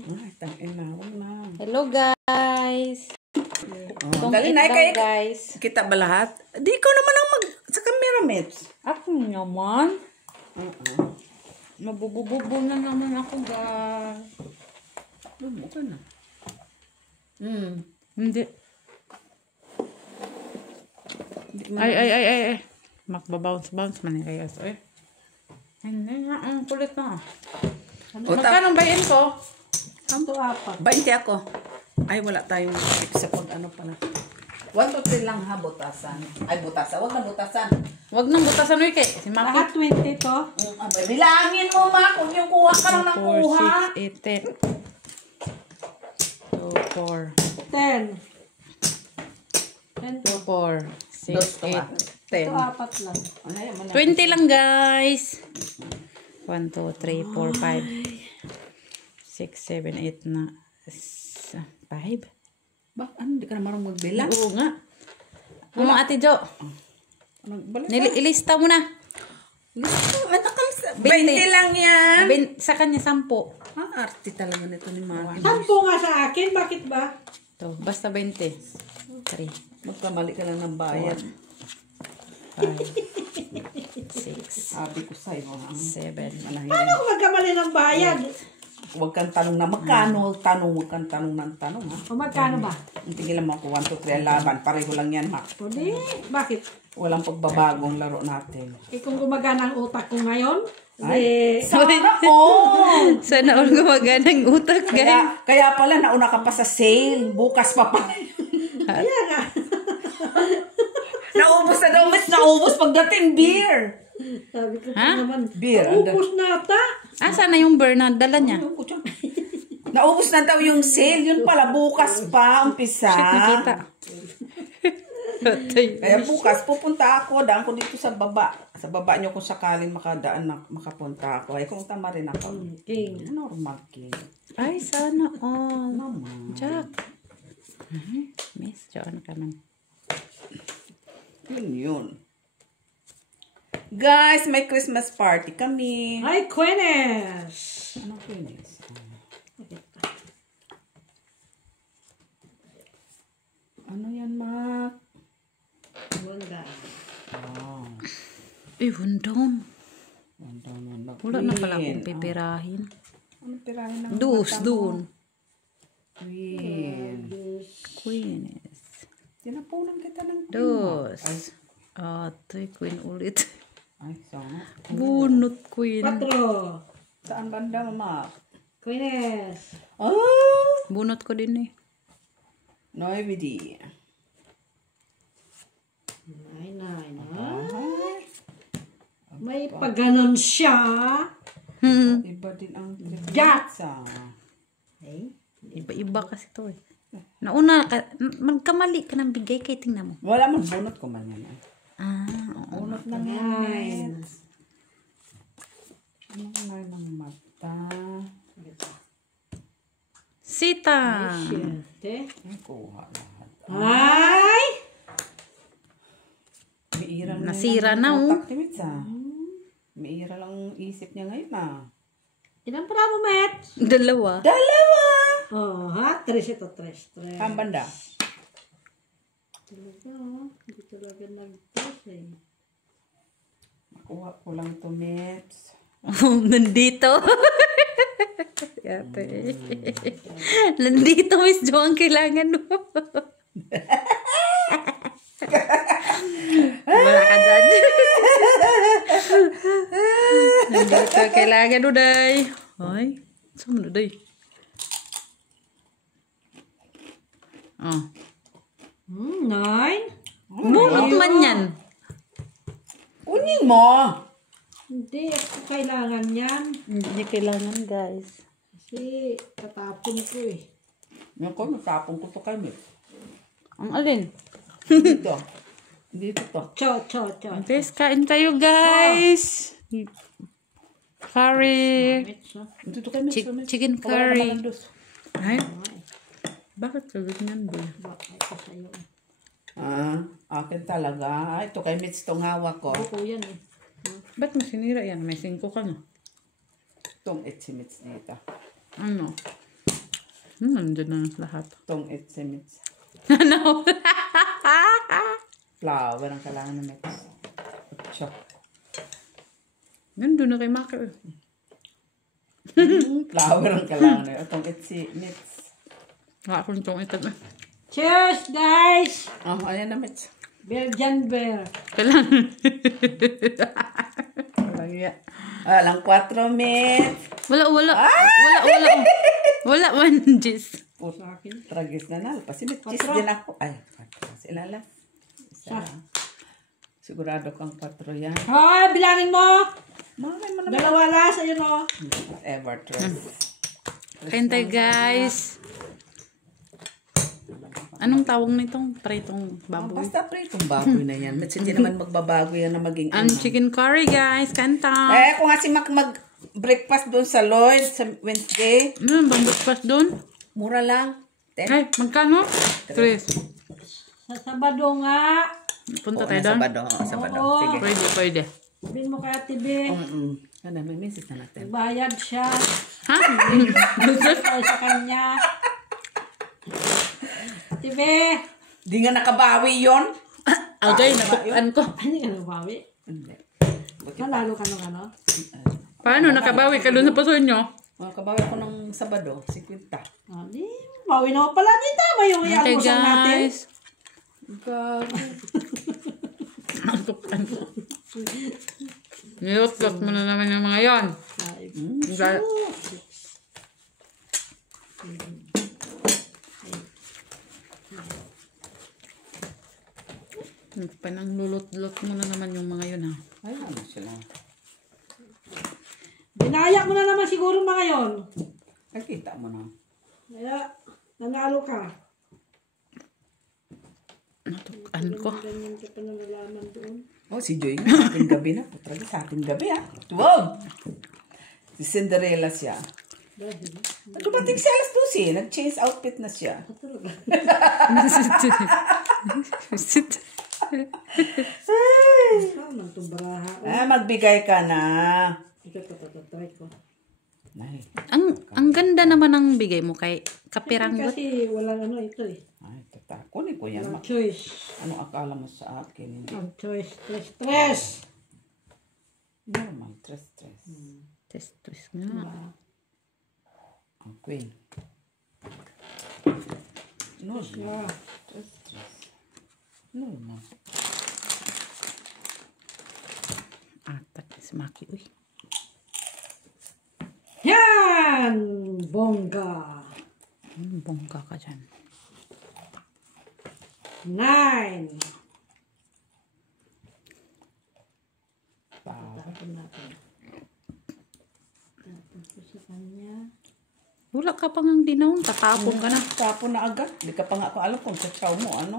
Ay, tangin na. Huwag na. Hello guys. Dali na, guys. Kita ba lahat? Di ko naman ang sa camera, Mets. Ako naman. Mabubububo na naman ako, guys. Bubo ka na. Hindi. Ay. Makbabounce man kayo. Hindi nga, ang kulit na. Magkano bayin ko? Ang apa? 20 ako. Ay, wala tayong tip sa pag ano pala. 1 to 3 lang ha, butasan. Ay, butasan. Huwag na butasan. Huwag nang butasan, Wiki. Si Maki. Lahat 20 to? Abay, bilangin mo, Ma. Kung yung kuha ka lang ng kuha. 4, 6, 8, 10. 2, 4. 10. 2, 4, 6, 8. 10. Ito apat lang. 20 lang, guys. 1, 2, 3, 4, 5, 6, 7, 8 na. 5? Bak, ano? Di ka na marunong magbilang? Oo nga. Ano, Ate Jo? Ilista mo na. 20 lang yan. Sa kanya 10. Arte talaga nito ni Maki. 10 nga sa akin. Bakit ba? Ito, basta 20. 3, Magkamali ka lang ng bayad. 5, 6, Sabi ko sa'yo. 7, Paano kung magkamali ng bayad? Huwag kang tanong na magkano. Huwag kang tanong ng tanong, ha? O magkano ba? Tingin mo ako 1, 2, 3 laban. Pareho lang yan, ha? O di, bakit? Walang pagbabagong laro natin. Kung gumagana ang utak ko ngayon, Ay, sana all! Sana all gumagana ng utak, guys. Kaya pala, nauna ka pa sa sale. Bukas pa pa. kaya nga. Naubos na daw, Miss. Naubos pagdating beer. Sabi ko Ha? naman, Beer. ubus na ata. Sana yung Bernard dala niya? Naubos na daw yung sale. Yun pala, bukas pa. Umpisa. Shit, nakita. Kaya bukas, pupunta ako. Daan ko dito sa baba. Sa baba nyo kung sakaling makadaan na makapunta ako. Ay, kung tama rin ako. King. Normal king. Ay, sana all. Naman. Jack. Miss, John ka man. Yun. Guys, may Christmas party kami. Ay, Quenes! Ano ko yun? Ano yan, Mac? Wanda. Oh. Wandon. Wanda. Wala na pala akong pipirahin. Ano tirahin ng Doon. Queen. Queen. Tinapunan kita ng queen. Dos. Ate, Queen ulit. Ay, sana. Bunot Queen. 4. Saan banda, Mac? Quenes. Oh! Bunot ko din eh. Noividi. Ay. Ay. May paganon siya. Iba din ang Jack. Ay. Iba-iba kasi to eh. Nauna ka, magkamali ka ng bigay kay tingnan mo. Wala man, bunot ko man yan. Oo. Bunot lang yan. Ano na ng mata? Sita. Siyete. Ay, kuha lahat. Ay! Miira na Nasira lang na, ang oh. utak ni Mitz, ah. Miira lang ang isip niya ngayon, ah. Ilan pala mo, Met? Dalawa. Dalawa! Oh, ha? 3 ito, 3. Ang banda. Talaga, hindi talaga nag-3 eh. Nakuha ko lang ito, Mitz. Nandito. Ate. Nandito, Miss Jo, ang kailangan mo. Wala ka dyan. Nandito, kailangan mo, day. Ay, saan mo, day? Oh. 9. Bunot man yan. Kunin mo! Hindi, kailangan yan. Hindi kailangan, guys. Kasi tatapon ko eh. Yung ko, matapong ko to kay Mitz. Ang alin? Dito. Dito to. Cho. Guys, kain tayo, guys. Curry. Dito kay Mitz. Chicken Wala ka curry. naman dos. Ay, bakit sagot niyan, boy? Bakit ko sa'yo? Akin talaga. Ito kay Mitz tong hawak ko. Buko yan eh. Ba't mo sinira yan? May 5 ka na. Itong itsimits dito. Ano? Nandiyan na lahat. Tong itsemits. Ano? Flour ang kailangan na mix. Chop. Nandun na kay Maki. Flour ang kailangan na. Tong itsemits. Ako itong itan. Cheers, guys! Oh, ayan na mix. Belgian beer. Kailangan. Walang yan. Walang 4 minutes. Wala. Wala man, Jis. Sa akin. Tragis na na. Pasimit. Cheese din ako. Ay, 4. Sila lang. Isa lang. Sigurado kang 4 yan. Hoy, bilangin mo! Mamay mo naman. Dalawa lang sa'yo, no? Whatever, trust. Kain tayo, guys. Anong tawag nitong pritong baboy? Basta pritong baboy na yan. Mas hindi naman magbabago yan na maging Ang chicken curry, guys. Kanta. Kung nga si Mac mag-breakfast doon sa Lloyd sa Wednesday, Ano bang breakfast doon? mura lang. 10. Ay, magkano? 3. Sa Sabado nga. Punta Oo, tayo na doon? Sabado. Sabado. Oo. Sige. Pwede. Sabihin mo kay Ate B. Ano, may message na natin. Bayad siya. Ha? Ay, sa kanya. Ate B. Di nga nakabawi yon. Agay, nakukaan ko. Ano ka nabawi? Hindi. Nalalo ka nung ano? Paano? Nakabawi ka doon sa puso nyo? Nakabawi ako ng Sabado, 50. Ah, di, bawi na pala. Di tama yung Okay, ialmusal natin. guys. Gago. Nakukaan ko. Nilutlot mo na naman yung mga yon. Ay, Panang lulot-lot mo na naman yung mga yun, ha? Ay, ano sila. Binayak mo na naman siguro mga yon. Nakita mo na. Kaya, nanalo ka. Natukaan ko. Ganyan ka pa na nalaman doon. Oh, si Joy nga, sa ating gabi na. Putragi sa ating gabi, ha? 12. Si Cinderella siya. Dahil, Dumating siya alas 12. Nag-change outfit na siya. talaga. Saan ang tubraha? Magbigay ka na. Ito patatry ko. Ay, ang ganda naman ang bigay mo kay Kapiranggot. Kasi walang ano ito eh. ay, kunin ko yan. Walang choice. Ano akala mo sa akin? Hindi. Ang choice. Stress. Normal, stress. Testos nga. Ang queen. Normal. Stress. Normal. Atak si Maki. Uy. Yan! Bongga. Bongga ka dyan. 9. Tapon natin. Tapon ko sa kanya. Wala ka pang ang dinaon. Tatapon ka na. Tapon na agad. Hindi ka pa nga kung alam kung sa mo, ano?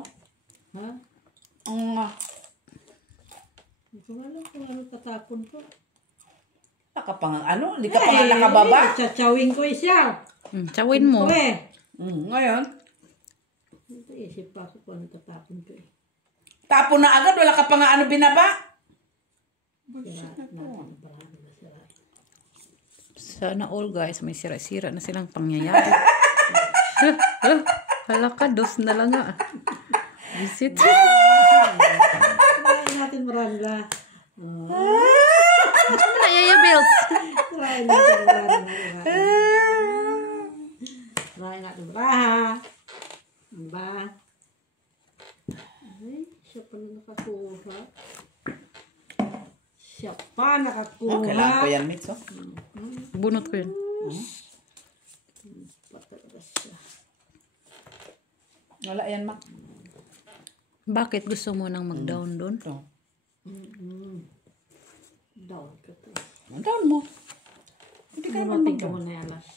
Ha? Ang Hindi ko alam kung ano tatapon ko. naka pa nga, ano? Hindi ka pa nga nakababa. Chatsawin ko siya. Tsawin mo. Uwe. Ngayon, Ito isip pa ako kung ano tatapon ko eh. tapon na agad. Wala ka pa nga ano binaba. Kaya natin parang na sila. Sana all guys, may sira-sira na silang pangyayari. Hala ka, dos na lang nga. Visit. Try natin marangga. Ano na, Yaya Bills? Try natin marangga. Try natin marangga. Ba? Ay, siya pa na nakakuha. Siya pa nakakuha. Kailangan ko yan, Mitch, oh. Bunot ko yun. Patalaga siya. Wala yan, Mac. Bakit gusto mo nang mag-down doon? Ito. Down ka to. Down mo. Hindi ka naman Bunutin ko mag-down. muna yan las.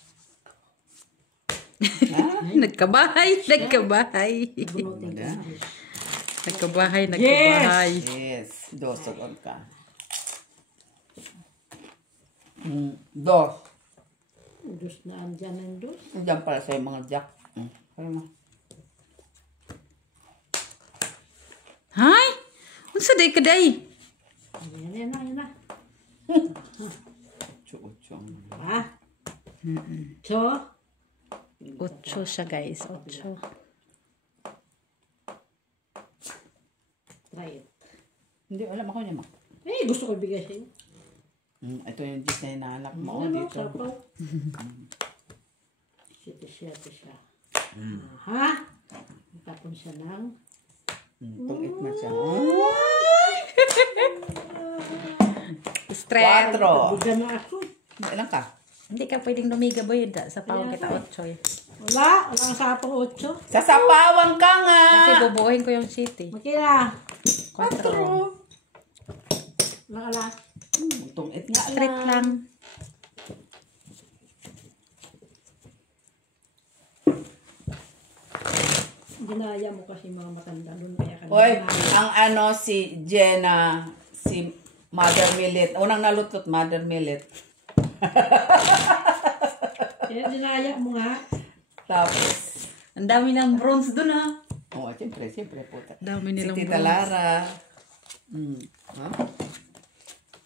Nagkabahay. Bunutin ko Yeah. muna. Nagkabahay. Yes. Dosog on ka. Dos. Dos na andyan ang dos. Diyan pala sa mga jack. Kaya mo. Hay? Unsa day kaday? Yan na. Chuo-chuo. Ha? So? 8 siya guys. 8. Try it. Hindi, alam ako niya, ma. Eh, gusto ko bigay sa'yo. Ito yung dish na hinahanap mo Ano, dito. sapaw. Siyete siya. Aha. Tapon siya ng... Tungit na siya. Stress. 4. Bugan na ako. Ilan ka? Hindi ka pwedeng lumiga boy. Sa pawang kita 8 eh. Wala. Wala kang sapang 8. Sasapawan ka nga! Kasi bubuhin ko yung city. Makira. 4. Wala ka lang. Tungit nga Straight lang. Ginaya mo kasi mga matanda doon. Kaya ka Hoy, ginaya. ang ano si Jenna, si Mother Millet. Unang nalutot, Mother Millet. Kaya ginaya mo nga. Tapos, Ang dami ng bronze dun ha. siyempre, puta. Dami Si nilang Tita bronze. Lara. Ha?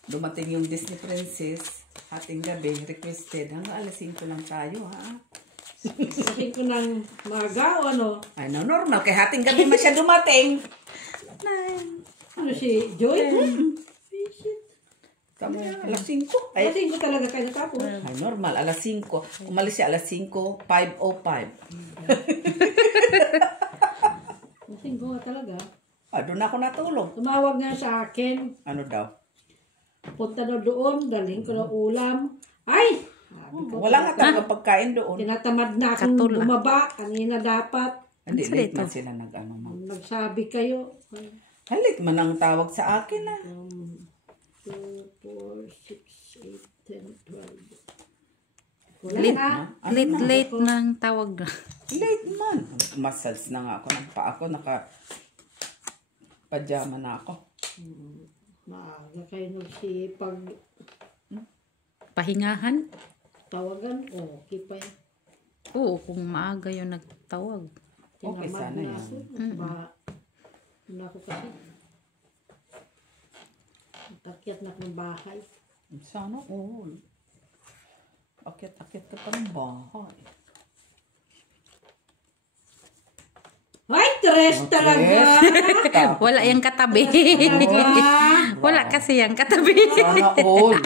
Dumating yung Disney Princess. Hating gabi, requested. Hanggang alas 5 lang tayo, ha? Kasi ko ng maga o ano. Ay, no, normal. Kaya hating gabi man siya dumating. Ano si Joy? Kami, alas 5. Ay, Kasi ko talaga kayo tapos. ay, normal. Alas 5. Umalis siya alas 5. 5:05. Kasi ko nga talaga. Doon ako natulog. Tumawag nga sa akin. Ano daw? Punta na doon. Daling ko ng ulam. Ay! Sabi ko, Wala nga talaga pagkain doon. tinatamad na akong Katula. bumaba. Kanina dapat. Hindi, Ano late dito? man sila nag-ano. Nagsabi kayo. Late man ang tawag sa akin, ah. 2, 4, 6, 8, 10, 12. Wala Late, na. late ng tawag na. Late man. Massage na nga ako ng paa ko. Naka-pajama na ako. Maaga kayo nagsipag Pahingahan? tawagan. O, okay pa yan. Oo, kung maaga yung nagtawag. Okay, Tinamad sana na yan. ako. Ano ako kasi. Takyat na ako ng bahay. Sana all. Akit-akit ka pa ng bahay. Ay, tres talaga! Wala yung katabi. Wala kasi yung katabi. Sana all.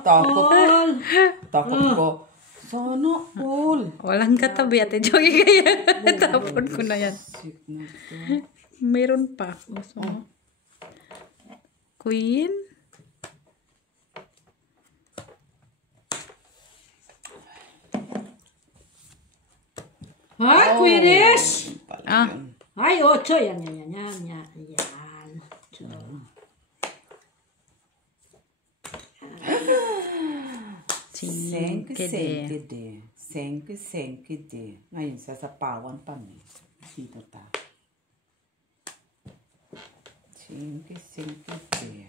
Takot. All. Takot ko. Sana all. Walang katabi. Ate Joy kaya. Tapon ko na yan. Sick na to. Meron pa. Gusto mo? Queen? Ay, Queenish! Pala Ah. yun. Ay, 8. Yan. So, Singkede. Senke. Ngayon, sasapawan pa mi. Dito ta. Senke. 5.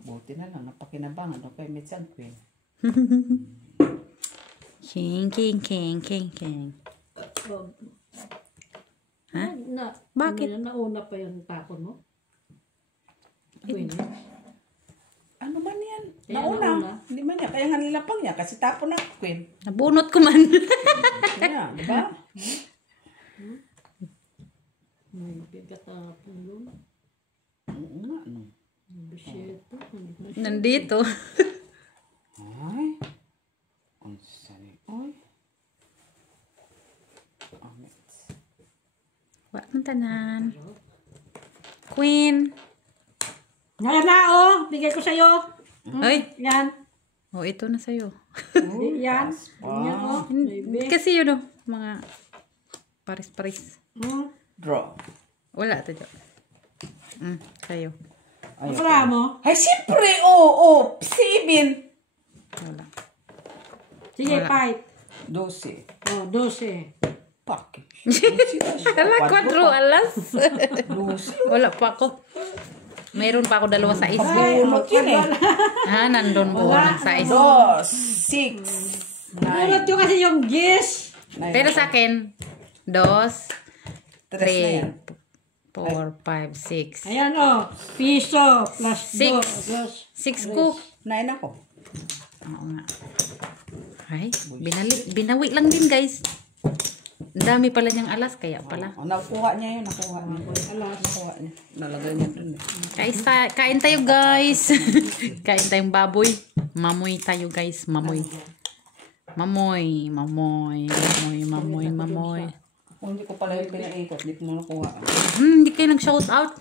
Buti na lang, napakinabangan ako kay Mitch and Queen. King. Ha? Bakit? Nauna pa yung tapon mo? Queenish. Ano man yan? Kaya Nauna. nauna. Hindi man yan. Kaya nga nilapang niya kasi tapo na Queen. Nabunot ko man. Kaya, di ba? May pagkatapon yun. Oo nga, no. Bisito. Nandito. Ay. Ang sani. Ay. Amit. Wala mong tanan. Queen. Ngayon na, oh! Bigay ko sa'yo. Ay. Yan. Oh, ito na sa'yo. Yan. Yan, oh. Maybe. Kasi yun oh. Mga paris-paris. Draw. Wala ito. Sa'yo. Ayaw. Wala mo? Ay, siyempre! Oo. 7. Wala. Sige, Wala. fight. 12. Oh, 12. Paki. Wala, 4 alas. 12. Wala pa ako. Meron pa ako 2 sa isa. Bunot yun eh. Nandun po ng sa isa. 2, 6, 9. Bunot ko kasi yung gis. Pero sa akin, 2, 3, 4, 5, 6. Ayan, oh. Piso plus 6 ko. 9 ako. Oo nga. Ay, binawi lang din guys. Ang dami pala niyang alas, kaya pala. Nakuha niya yun, nakuha niya. Alas. Nakuha niya. Nalagay niya dun eh. Kain tayo guys. Kain tayong baboy. Mamoy tayo guys, mamoy. Mamoy. Kung hindi ko pala yung pinaikot, hindi ko mo nakuha. Hindi kayo nag-shout out.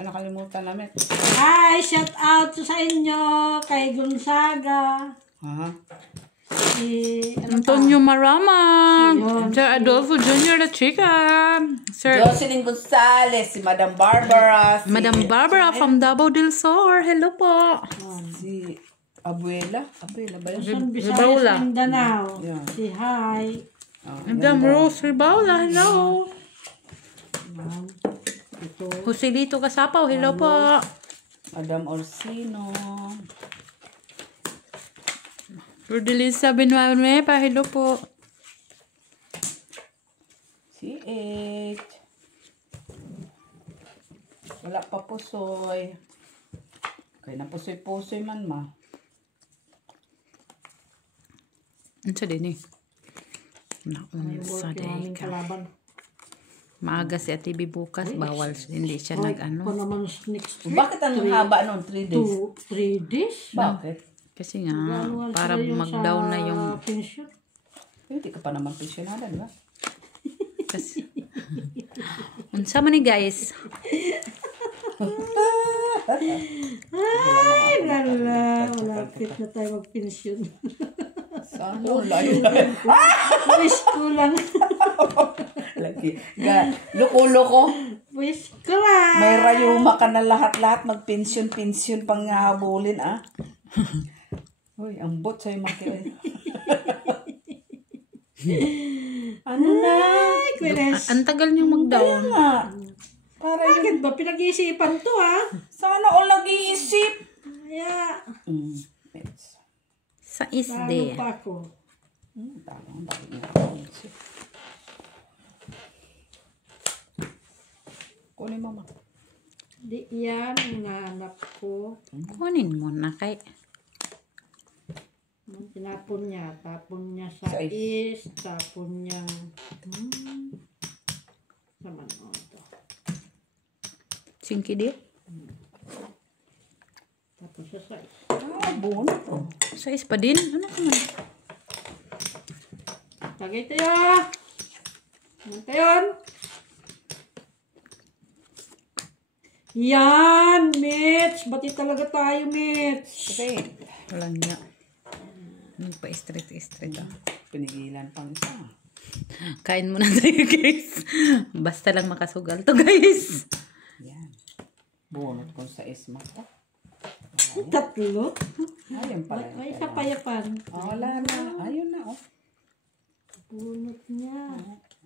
Nakalimutan namin. Hi, shout out sa inyo kay Gonzaga. Ha? Antonio Marama. Yun. Sir Adolfo Jr. the Chicken. Sir Jocelyn Gonzalez, si Madam Barbara. Si, Madam Barbara from Davao del Sur. Hello po. Si Abuela. Abuela ba yun? Luzon, Ribaula. Visayas, Mindanao. Yeah. Si hi. Madam Rose Ribaula. Hello. Ito. Joselito Kasapaw. Hello po. Madam Orsino. Rodelisa Benuepa. Hello po. Si H. Wala pa pusoy. Kaya na pusoy-pusoy man ma. Ano sa din eh? May work yung aming kalaban. Maaga si Ate Bibi bukas. Bawal. Hindi siya nag-ano. Ito naman next week. Bakit ang haba nun? 3 days? 3 days? Bakit? Kasi nga, Gano'n para sila yung mag-down na sa yung... pension. Hindi ka pa naman pensionada, di ba? Kasi... Unsa man ni guys? Ay, lala. Malapit na tayo mag-pension. Sana layo. Wish ko lang. Lagi. Loko-loko. Wish ko lang. May rayuma ka na lahat-lahat. Mag-pension pang habulin, ah. Uy, ang bot sa'yo maki. Ano na? Ay, Kuya Ang tagal niyong mag-down. Nga. Para yun. Bakit ba pinag-iisipan to, ha? Sana all nag-iisip. Kaya, Sa lalo isde. pa ako. Tamang bakit nag-iisip. Kunin mo, ma. Di yan ang nahanap ko. Kunin mo na kay... Tinapon niya. Tapon niya sa Sa is. Tapon niya. Saman o ito. Singki di? Tapos sa is. Bunot, oh. Sa is pa din? Ano ka man? Tagay tayo. Ano tayo? Yan, Mitch. Bati talaga tayo, Mitch. Kasi, Wala niya. Nagpa-straight ah. pinigilan pang isa. Kain muna tayo guys. Basta lang makasugal to guys. Yan. Bunot kung sa ismata. Tatlo. Ayun pala. May isa pa yapan. Wala na. Ayun na, oh. Bunot niya.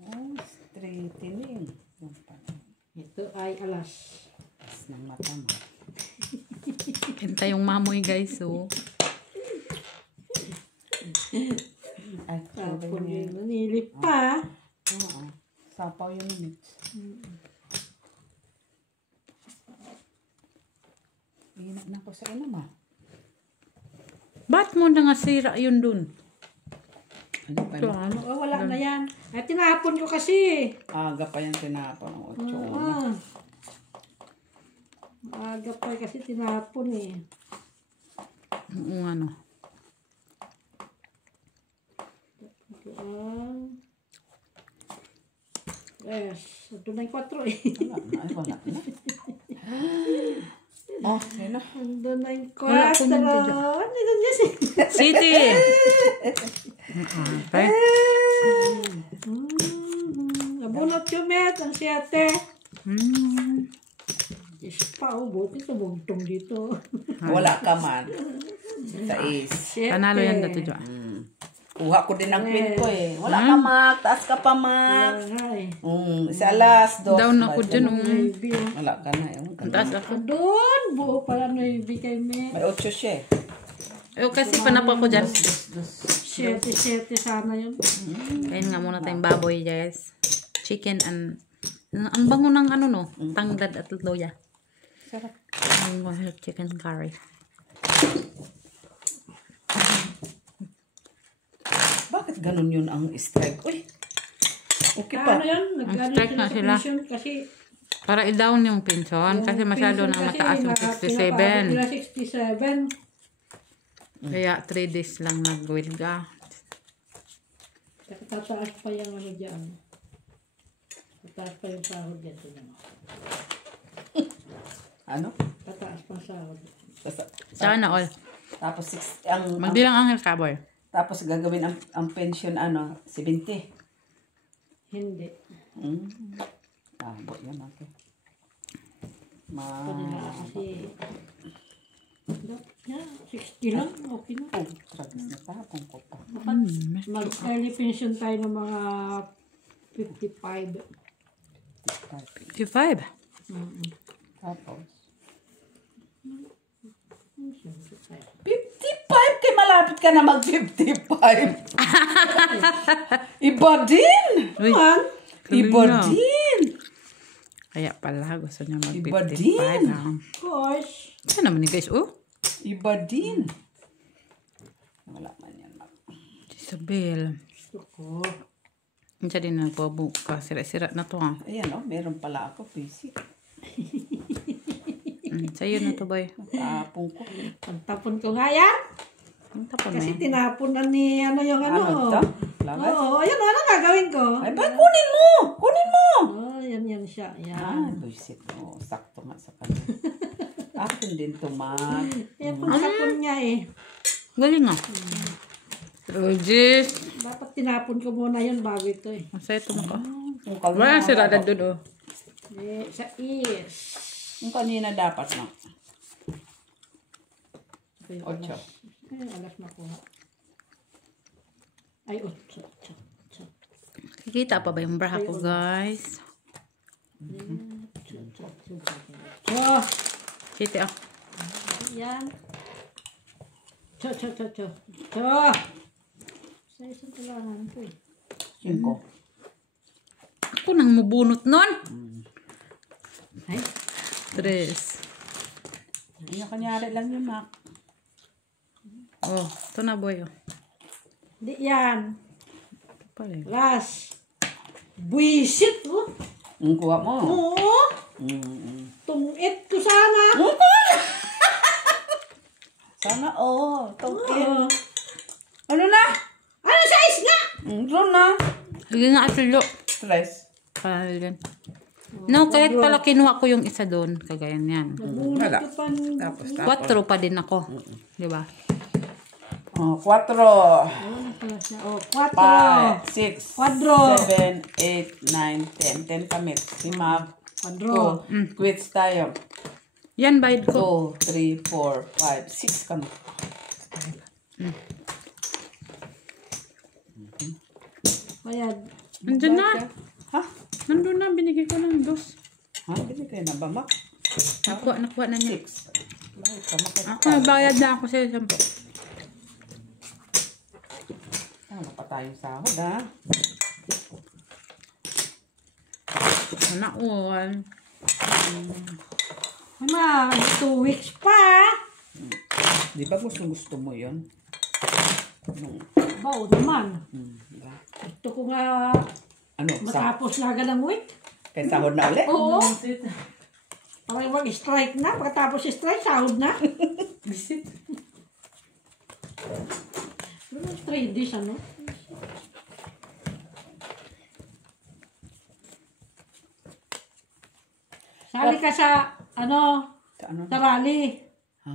Oh, straightening. Yan pala. Ito ay alas. As ng mata mo. Hintay yung mamoy guys oh. Ay, Tapon yung nanilip pa. oo. Sapaw yung minutes. Inak na ko sa inam, ah. Ba't mo na nga sira yun dun? Ano pa Ito yun? ano? Oh, wala na yan. Ay, tinapon ko kasi. Aga pa yan tinapon ng 8 una. Ah. Maaga pa kasi tinapon eh. Oo ano. Ito ang... Yes. Ito na yung 4 eh. Wala na. Oh, yun na. Ando na yung 4. Wala akong video. Ano niya si... City! Okay. Nabunot yung met. Ang 7. Yes pa, oh. Buti tumugtong dito. Wala ka man. Sa is. 7. Panalo yan dato dyan. Kuha ko din ang pin ko eh. Wala ka, Mak. Taas ka pa, Mak. Ay. Sa alas, dos. Down ako dyan oh. Navy. Wala ka na. Ewan ka Ang na. taas ako. Doon. Buo pala Navy kay met. May 8 siya eh. Kasi panapa ko dyan. 7 sana yun. Kain nga muna tayong baboy guys. Chicken and... Ang bango ng ano no? Tanglad at loya. Sarap. Ang chicken curry. Bakit ganun yun ang strike? Uy, Okay pa. Ano yun? Nag-ano strike na sa sila. pension kasi Para i-down yung pension kasi masyado pension na kasi mataas yung pinapabot 67. nila 67. Kaya 3 days lang nag-wilga. Tataas pa yung ano dyan. Tataas pa yung sahod dyan. Ano? Tataas pa ang sahod. Sana all. Tapos ang Magdilang ang recover. tapos gagawin ang pension 70. Hindi. Bo yan okay. Ito nila kasi 60 lang. Okay na. Tragis na tapong ko pa. Mag-early pension tayo ng mga 55. 55. Tapos 55. 55 kay malapit ka na mag 55. Iba din. Uy, Iba na. din. Kaya pala gusto niya mag Iba 55. din. Of course. Ano naman ni guys? Oh, Iba din. Wala man yan. Isabel. Gusto ko. Hindi siya din nagpabuka. Sira-sira na to ha. Ayan meron pala ako basic. Sa'yo na to boy. Tapong ko. Pagtapon ko nga yan. Ang tapon Kasi na eh. tinapon na ni ano yung ano. Ano ito? Lagas? Oo, ayun, ano gagawin ko? Ay, ba? Kunin mo! Kunin mo! Oh, yan siya. Ay, Yan. buisit mo. Sakto nga sa kanya. Akin din to, ma. Yan po tapon niya eh. Galing nga. Rogis. Dapat tinapon ko muna yun bago ito eh. Masaya ito mo ka. Yung kanina, Wala sira na doon oh. Sa is. yung kanina dapat na. Ito yung 8. alas. Ay, alas na ko. Ay, 8. Kikita pa ba yung bra ko guys? Oh, Chiti ah. yan. Sa isang kailangan ko eh. 5. Ako nang mabunot nun. Ay, 3. Ano kanyari lang yun, Mac? Oh, ito na boy oh. di yan. Ito pala eh. Last. Buisit oh. Ang kuha mo. Oo. Tungit ko sana. Sana, tungkin. Oo. Ano na? Ano size nga? Ano na? Sige nga atulo. Stress. Kaya no, kahit pala kinuha ko yung isa doon. Kagaya niyan. Wala. Ito pa. Tapos, 4 pa din ako. Di ba? 4. Oh, 4. 5, 6, Quadro. 7, 8, 9, 10. 10 kami. Si Mac. Quadro. Quits tayo. Yan, bayad ko. 2, 3, 4, 5, 6 kami. Bayad. Nandun na. Ha? Nandun na. Binigay ko ng 2. Ha? Binigay na ba, Mac? Nakuha na niya. 6. Bakit ka makita? Ako, bayad na ako sa 10. Ano pa tayong sahod, ha? Sana all. Ma, 2 weeks pa. Di ba gusto mo yun? Bao naman. Diba? Gusto ko nga Ano? matapos na agad ang week. Kaya sahod na ulit? Oo. Parang mag-strike na. Pagkatapos strike, sahod na. Pero 3 days, ano? Sali ka sa, ano, Sa ano? sa rally. Ha?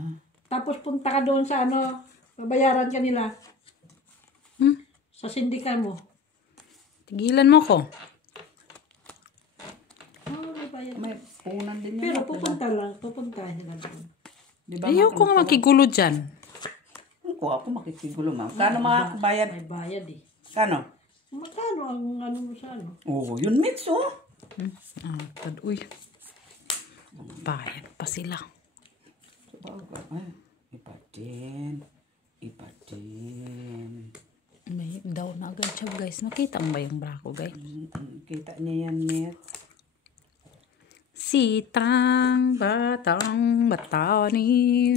Tapos punta ka doon sa, ano, babayaran ka nila. Sa sindika mo. Tigilan mo ko. Oh, babayad. May punan din yun. Pero diba? pupunta lang. Pupunta nila doon. Diba, Ayaw ko nga makigulo dyan. Kung ako makikigulo, ma'am. Kano makakabayad? May bayad eh. Kano? Magkano ang ano mo sa ano? Oo, yun mix, oh. Uy. Bayad pa sila. Ay, iba din. Iba din. May daw na agad siya guys. Makita mo ba yung bra ko guys? Kita niya yan, Met. Sitang batang batanis.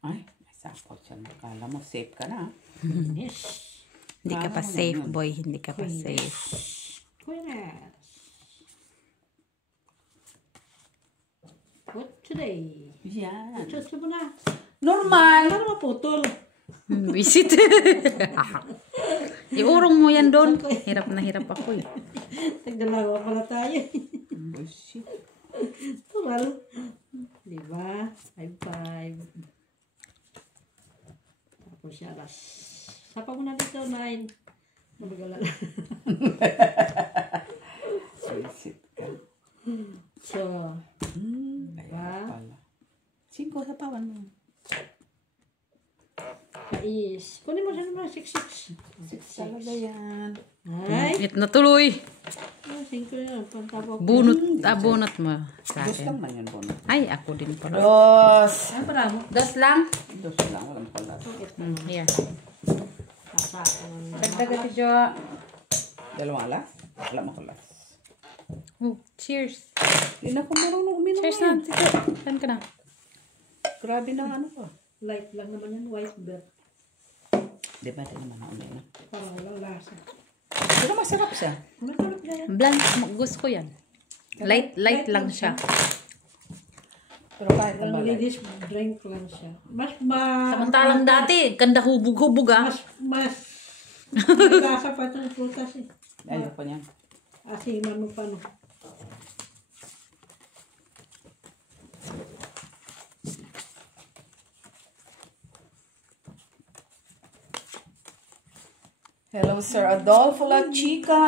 Ay, may sapot siya. Kala mo, safe ka na. Yes. Hindi ka pa safe, boy. Hindi ka pa safe. Queeness. What today? Yan. Chotso mo na. Normal. Ano maputol? Visit. Iurong mo yan doon. Hirap na hirap ako eh. Nagdalawa pala tayo. Bullshit. Tural. Diba? 5-5. Tapos siya alas. Sapa mo na dito, 9. Nabagala na. Bullshit ka. So, Kaya pala. 5 sa pawan mo. kais. Kunin mo siya naman, 6-6. 6 talaga yan. Ay! It natuloy. 5 yan. Pantapok. Bunot mo sa Dos akin. lang man yun, Bono. Ay, ako din pala. Dos. Ano para mo? Dos lang? Dos lang, walang pala. Here. Tasa. Dagdagan si Jo. Dalawang alas? Wala mo alas. Oh, cheers. Hindi na ako marunong uminom. Cheers na, Tito. Saan ka na? Grabe na ano ko. Light lang naman yan. White beer. Di ba, di naman ako uminom. Para walang lasa. Pero masarap siya. Masarap na yan. Blanc, gusto ko yan. Light lang siya. Pero kahit ang Ang balay. ladies drink lang siya. Mas Samantalang dati, ganda hubog-hubog ah. mas may lasa pa itong prutas eh. Ayoko niya. Asiman mo pa no. Hello, Sir Adolfo La Chica.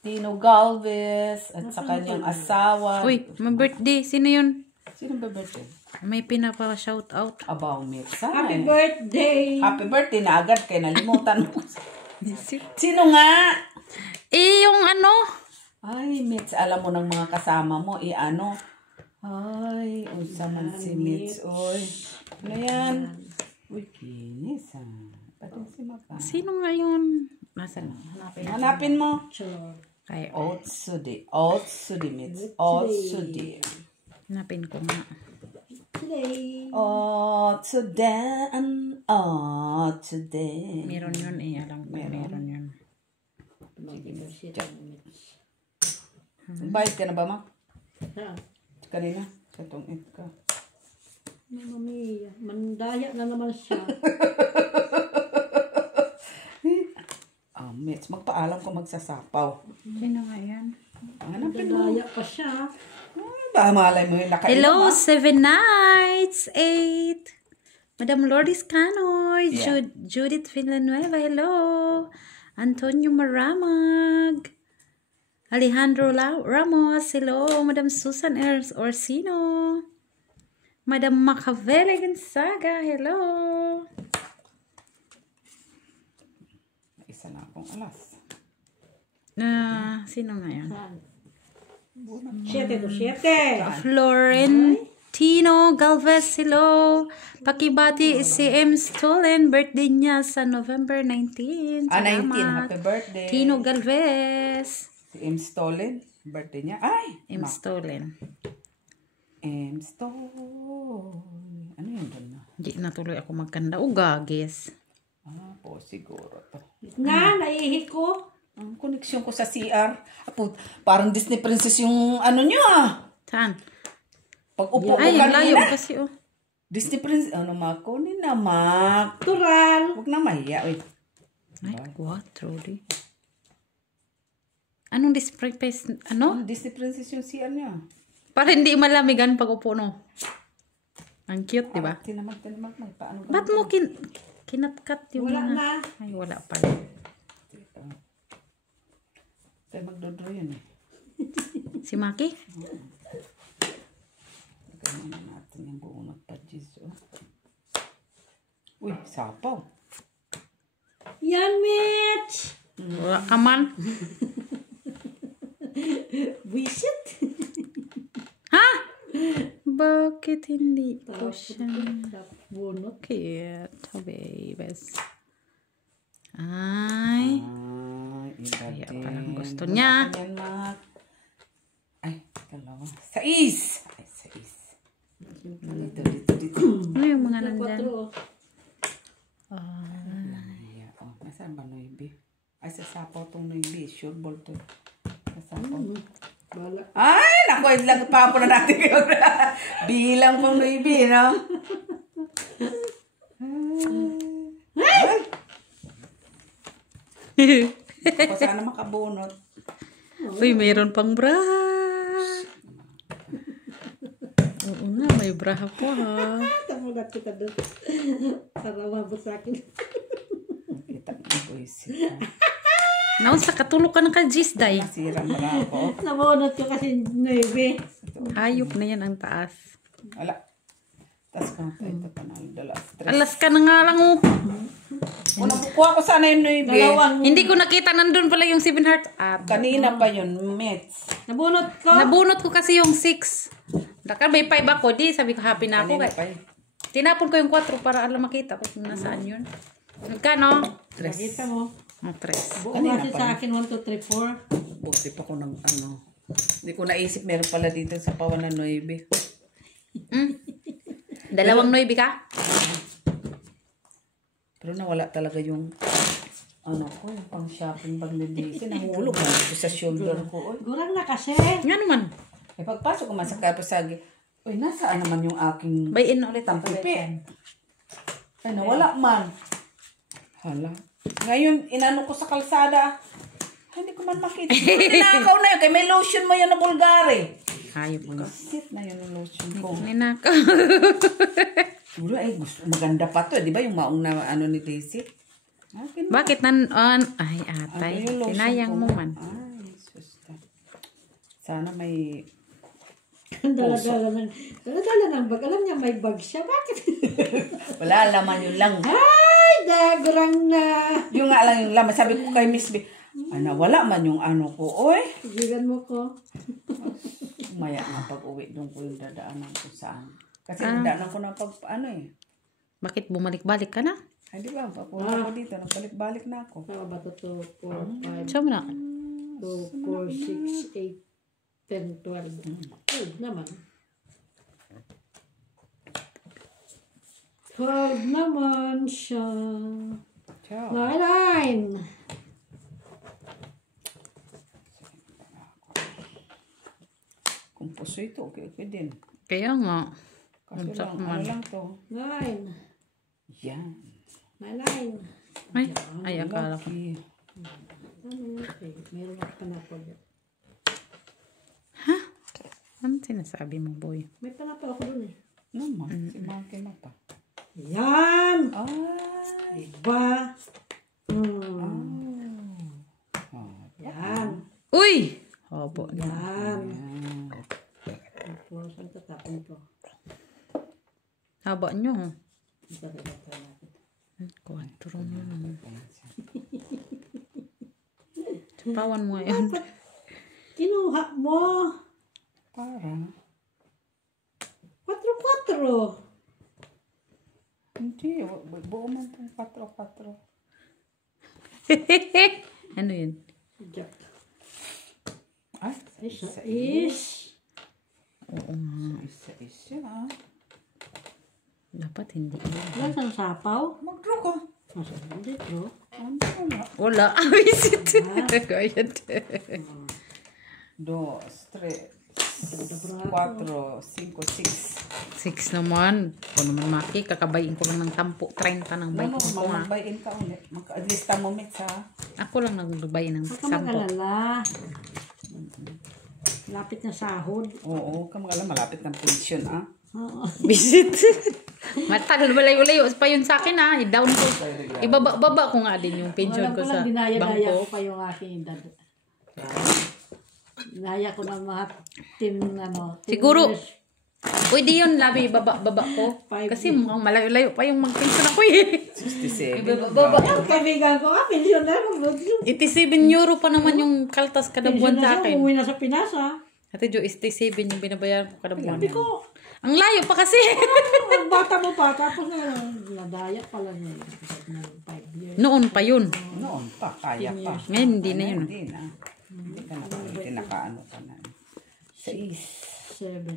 Tino Galvez. At sa kanyang asawa. Uy, may birthday. Sino yun? Sino ba birthday? May pinapa-shout out. Abaw, Mitsa. Happy birthday! Happy birthday na agad kay nalimutan mo. Sino nga? Eh, yung ano? Ay, Mitz, alam mo ng mga kasama mo, ano? Ay, unsa man si Mitz, oy. Ano yan? Uy, kinis, Pati si Maka. Sino nga yun? Nasaan? Hanapin mo. Sure. Kaya, Otsudi, Mitz. Otsudi. hanapin ko nga. Today. Otsuden. Meron yun eh. Alam ko meron yun. Bayad ka na ba, Ma? Ha? Kanina? Sa itong ka. Mamma mia. Mandaya na naman siya. Mitz, magpaalam ko magsasapaw. Sino nga yan? Hanapin mo. Mandaya pa siya. Ba, malay mo yung nakainom, Hello, ha? 7 nights, 8. Madam Lourdes Canoy, Yeah. Judith Villanueva, hello. Antonio Maramag, Alejandro Ramos, hello. Madam Susan Orsino, Madam Macavele Gonzaga, hello. Isa na akong alas. Sino nga yan? 7-7. Florentino Galvez, hello. Pakibati si M. Stolen, birthday niya sa November 19. 19, Salamat. happy birthday. Tino Galvez. Si M. Stolen, birthday niya. Ay! M. Stolen. M. Stolen. Ano yun doon na? Hindi natuloy ako magkanda. Ugagis. Po, siguro to. Nga, naihi ko. Ang koneksyon ko sa CR. Apo, parang Disney Princess yung ano nyo Saan? Pag upo ko Ay, ang layo kanina. kasi oh. Disney Princess. Ano, kunin na, Mak. Tural. Huwag na mahiya. Wait. Ay, 4 di. Anong display face? Ano? Disney Princess yung CR niya. Para hindi malamigan pag upo no. Ang cute, di ba? Tinamag. Paano ka? Ba't mo kinatkat yung Wala mga... na. Ay, wala pala. Tayo magdodraw yun eh. Si Maki? Ganyan na natin yung buong nagpa-jizz. Uy, sapaw. Yan, Mitch. Wala ka man. Visit. Ha? Bakit hindi ko siya? Bunot. Cute, babies. Ay. Iba Kaya din. parang gusto niya. Yan, Mak. Ay, dalawa. 6! Ay, 6. Dito. Ano yung mga nandyan? 4. sasapaw tong Noybe. Sure ball to. Sasapaw. Bala. Ay, naku, lang pa na natin kayo. Bilang pang Noybe, no? Ay! Ako sana makabunot. Uy, mayroon pang bra. Oo nga, may bra po ha. Tamulat kita doon. Para mabot sa akin. Kita mo, boys. Naon sa katulog ka ng kajis, day. Masira mo na ako. Nabunot ko kasi 9. Hayop na yan ang taas. Wala. Tapos kung ito pa na, dala. Stress. Alas ka na nga lang oh. Unang kukuha ko sana yung Noybe. Hindi ko nakita, nandun pala yung 7 heart. Kanina pa yun, Mets. Nabunot ko. Nabunot ko kasi yung 6. Daka may 5 ako, di sabi ko happy na ako. Kanina pa yun. Tinapon ko yung 4 para alam makita ko kung nasaan yun. Magkano? Nakita mo. Ang 3. Buo Kanina kasi pa sa yun. akin 1, 2, 3, 4. Buti pa ko ng ano. Hindi ko naisip meron pala dito sa pawan ng Noybe. Dalawang 9 ka? Pero nawala talaga yung ano ko, yung pang shopping bag ni Daisy. Nahulog na ito sa shoulder ko. Oy. Gurang na kasi. Nga naman. Eh, pagpasok ko man sa kapasagi, uy, nasaan naman yung aking Bayin na ulit ang tampipi? Ay, nawala man. Hala. Ngayon, inano ko sa kalsada. Ay, hindi ko man makita. Ninakaw na yun. Kaya may lotion mo yun na Bulgari. Hayop mo nga. Sit na yun yung lotion ko. Ninakaw. Siguro, ay, gusto, maganda pa to. Di ba yung maong na ano ni Daisy? Akin na. Bakit ay atay. Ano yung lotion Sinayang ko? mo man. Ay, susta. Sana may... Dala-dala ng bag. Alam niya may bag siya. Bakit? Wala, laman yun lang. Ay, dagurang na. Yung nga lang yung laman. Sabi ko kay Miss B, ano, wala man yung ano ko. Oy, Sigilan mo ko. maya nga pag-uwi doon ko yung dadaanan ko saan. Kasi dadaanan ko na pag, ano eh. Bakit bumalik-balik ka na? Ay, di ba, papunta ko dito, nagbalik-balik na ako. Tama ba ito? 2, 4, 5, Siya mo na. 2, 4, 6, 8, 10, 12. Oh, naman. 12 naman siya. Ciao. 9. Kung puso ito, okay din. Kaya nga. Kasi Unsak lang, man. ano lang to. 9. Yan. 9. Ay, akala ko. Lucky. Okay. Meron ako panapol. Ano sinasabi mo, boy? May panapol ako dun eh. Naman, si Maki na pa. Yan! Ay! Diba? Oh, Yan. Uy! Opo. Yan. yan. Tapos, ang tatapon ko. Haba nyo. Ito natin. 4 mo naman. Sapawan mo ngayon. Kinuha mo. Para. 4-4. Hindi, buo man itong 4-4. Ano yun? Jack. Ay, Isa is. Oo nga. isa-isa. Dapat hindi. Wala siyang sapaw. Mag-draw ka. Masa hindi, bro. Ano na? Wala. Visit. Gayad. 2, 3, 4, 5, 6. 6 naman. Kung naman maki, kakabayin ko lang ng 30 ng bike Ano, ko nga. magbayin ka ulit. Mag-lista mo, Mitch, ha? Ako lang nagbayin ng Huwag ka 10. mag-alala. Lapit na sahod. Oo, kamagala, malapit ng pension, ha? Oo. Visit. Matagal malayo-layo pa yun sa akin ha. I-down ko. Ibaba ko nga din yung pension ko sa dinaya-daya ko bangko. pa yung aking edad. Dinaya ko ng mga 10 Siguro. years. Pwede yun, labi, baba ko. 5 Kasi mukhang malayo-layo pa yung mag-pension ako eh. 67. Baba. Yung kaibigan ko nga, pensioner mo. 87 euro pa naman yung kaltas kada buwan sa akin. Umuwi na sa Pinas, ha? Ate Jo, 87 yung binabayaran ko kada buwan. Sabi ko, Ang layo pa kasi. ang bata mo pa, tapos nadaya pala niya. 5 years. Noon pa yun. Noon pa, kaya pa. Ngayon hindi na yun. Hindi na. Hindi ka na, hindi nakaano ka na. 6. 7.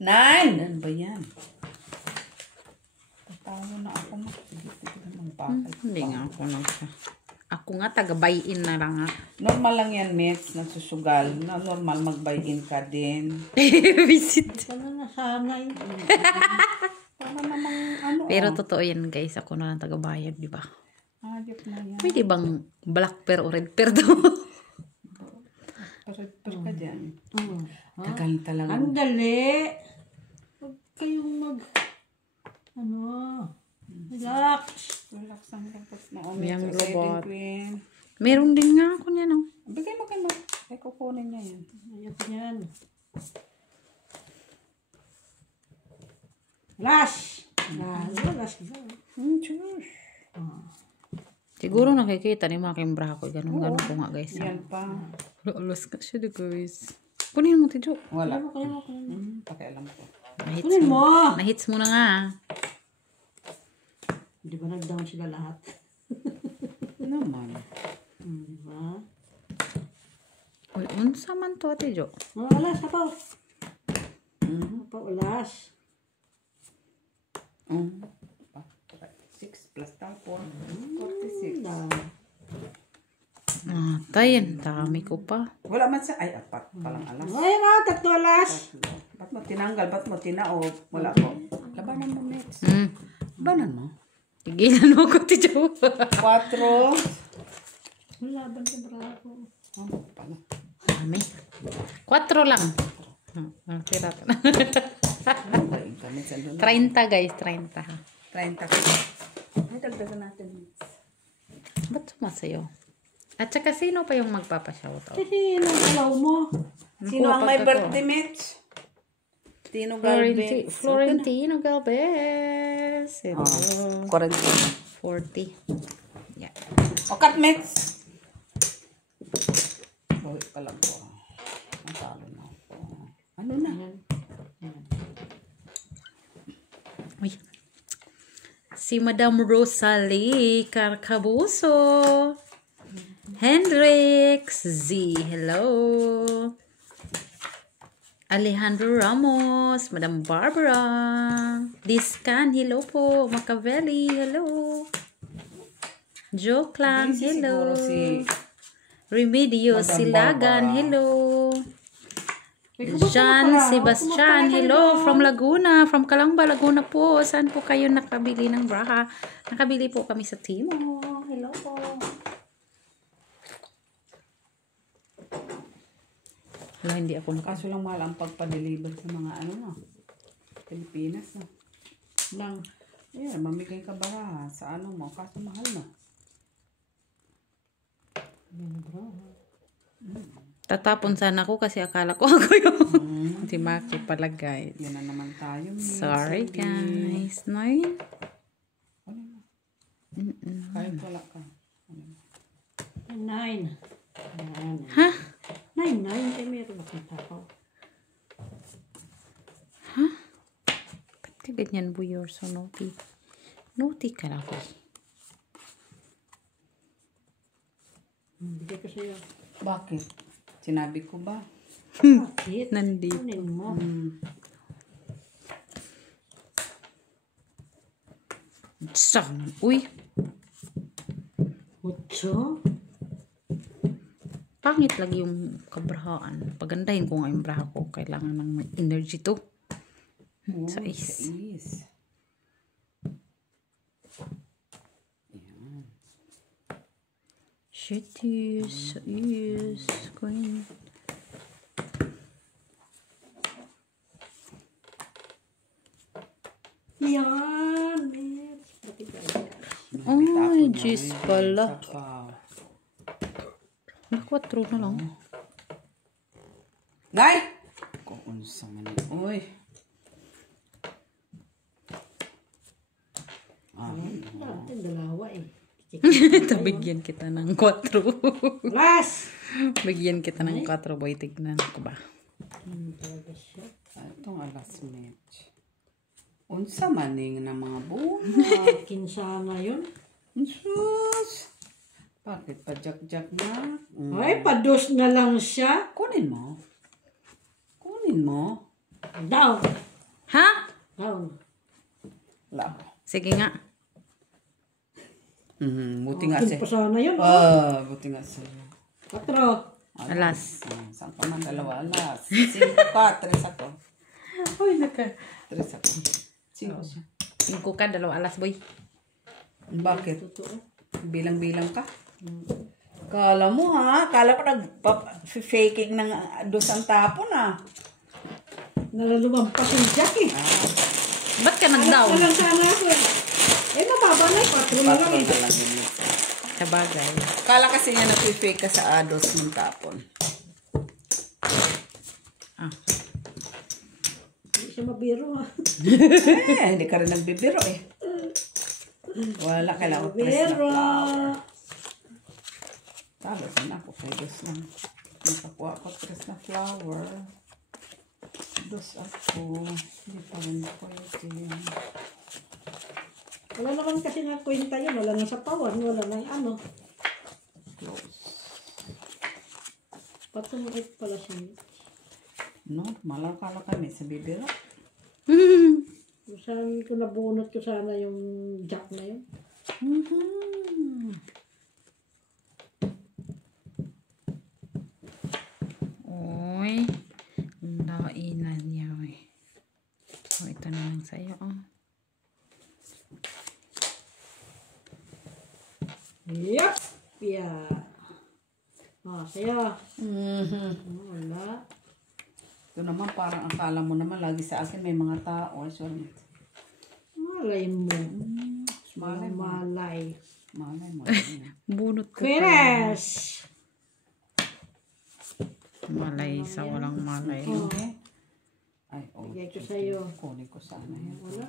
9! Ano ba yan? Talo na ako. Sige, naman bakit. Hindi nga ako Ako nga, taga-buy-in na lang nga. Normal lang yan, Mets. Nagsusugal. Na normal mag-buy-in ka din. Visit. Ito na nasanay. Tama namang ano. Pero totoo yan, guys. Ako na lang taga-bayad, di ba? Hayop na yan. Pwede bang black pear o red pear daw? Per ka dyan. Ha? Tagal talaga. Ang dali. Huwag kayong relax. Relax ang tapos na. Yung robot. Queen. Meron din nga ako niyan, oh. Bigay mo kay Mark. Ay, kukunin niya yan. Ayoko yan. Lash. Lash. Tschüss. Siguro nakikita ni Making bra ko. Ganun ko nga, guys. Yan pa. Alas ka siya, guys. Kunin mo, Tijo. Wala. Pakialam ko. Kunin mo. Nahits mo na nga. Di ba nag-down sila lahat? Naman. Di ba? Uy, unsa man to, Tijo? Alas, apaw. Apaw, alas. 6 plus tapon. 46. Tayin, dami ko pa. Wala man sa... Ay, 4 palang alas. Ay, tatlo alas. Ba't mo tinanggal? Ba't mo tinaob? Wala ko. Labanan mo, Mets. Labanan mo. Tigilan mo ko, Tijo. 4. Laban sa brako. Ano pala? Dami. 4 lang. Tira ka na. 30, guys. 30. 30 ka. Ay, dagdagan natin. Ba't sumasayo? At saka, sino pa yung magpapashoutout? Kasi nagalaw mo. Sino ang may birthday, Mets? Tino Galvez. Florentino Galvez. Hello. 40. Yeah. O, cut, Mets. Bawi pa lang po. Natalo na ako. Ano na? Uy. Si Madam Rosalie Carcabuso. Hendrix Z. Hello. Alejandro Ramos. Madam Barbara. Discan. Hello po. Machiavelli. Hello. Joe Clan. Hello. Remedio Silagan. Hello. John Sebastian, hello from Laguna, from Calamba, Laguna po. Saan po kayo nakabili ng bra? Nakabili po kami sa Timo. Hello po. Wala, hindi ako Kaso lang mahal ang pagpa-deliver sa mga ano na. Pilipinas na. Lang. Yeah, mamigay ka ba sa ano mo? Kaso mahal na. Tatapon sana ako kasi akala ko ako yung si Maki pala, guys. Yan na naman tayo. Sorry, guys. 9? Kahit wala ka. 9. Yan. Ha? 9. Ay, meron nakita ko. Ha? Ba't ka ganyan, boy? You're so naughty. Naughty ka na, boy. Bigay ko sa'yo. Bakit? Sinabi ko ba? Bakit? Nandito. Kunin mo. Saan? Uy. 8. Pangit lagi yung kabrahaan. Pagandahin ko nga yung braha ko. Kailangan ng energy to. Sa is. Shitties. Yes. Queen. Yan. Ay, jeez pala. Nakwatro na lang. Nay! Kung unsa man. Uy. Dalawa eh. Bigyan kita ng 4. Last! Bigyan kita ng 4, boy. Tignan ko ba. Itong alas match. Unsa maning na mga buwan. Kinsana yun. Sus! Bakit pa jak-jak na? Ay, pados na lang siya. Kunin mo. Kunin mo. Down. Ha? Down. Wala. Sige nga. Buti nga siya. Pa sana yun. Buti nga siya. 4. Alas. Saan pa man dalawa? Alas. 5 ka, 3 ako. Uy, naka. 3 ako. 5 siya. 5 ka, 2 alas, boy. Bakit? Totoo. Bilang-bilang ka? Kala mo ha? Kala ko nag-faking ng dosang tapon ah. Nalalumampas yung Jack eh. Ba't ka nag-down? Alam sana ako eh. Mababa na eh. 4 na lang eh. na lang yun. Sabagay. Kala kasi niya nag-fake ka sa ados ng tapon. Hindi siya mabiro ha. Hindi ka rin nagbibiro eh. Wala, kailangan press na Mabiro. flower. Tapos na ako, kay dos lang. Nakakuha ko press na flower. Dos ako. Hindi pa rin pwede. Wala naman kasi nga kwenta yun. Wala na sa pawan. Wala na yung ano. Close. Patungit pala siya. No, malakala kami sa bibiro. Kung saan ko nabunot ko sana yung Jack na yun. Uy. Lainan niya, uy. So, ito na lang sa'yo, oh. Yup! Yeah. Sa'yo. Wala. Ito naman parang akala mo naman lagi sa akin may mga tao. Sorry. Malay mo. Malay mo. Malay. Malay mo. Bunot ko pa. Finish! Malay sa walang malay. Ay, oh. Bigay ko sa'yo. Kunin ko sana yan. Wala.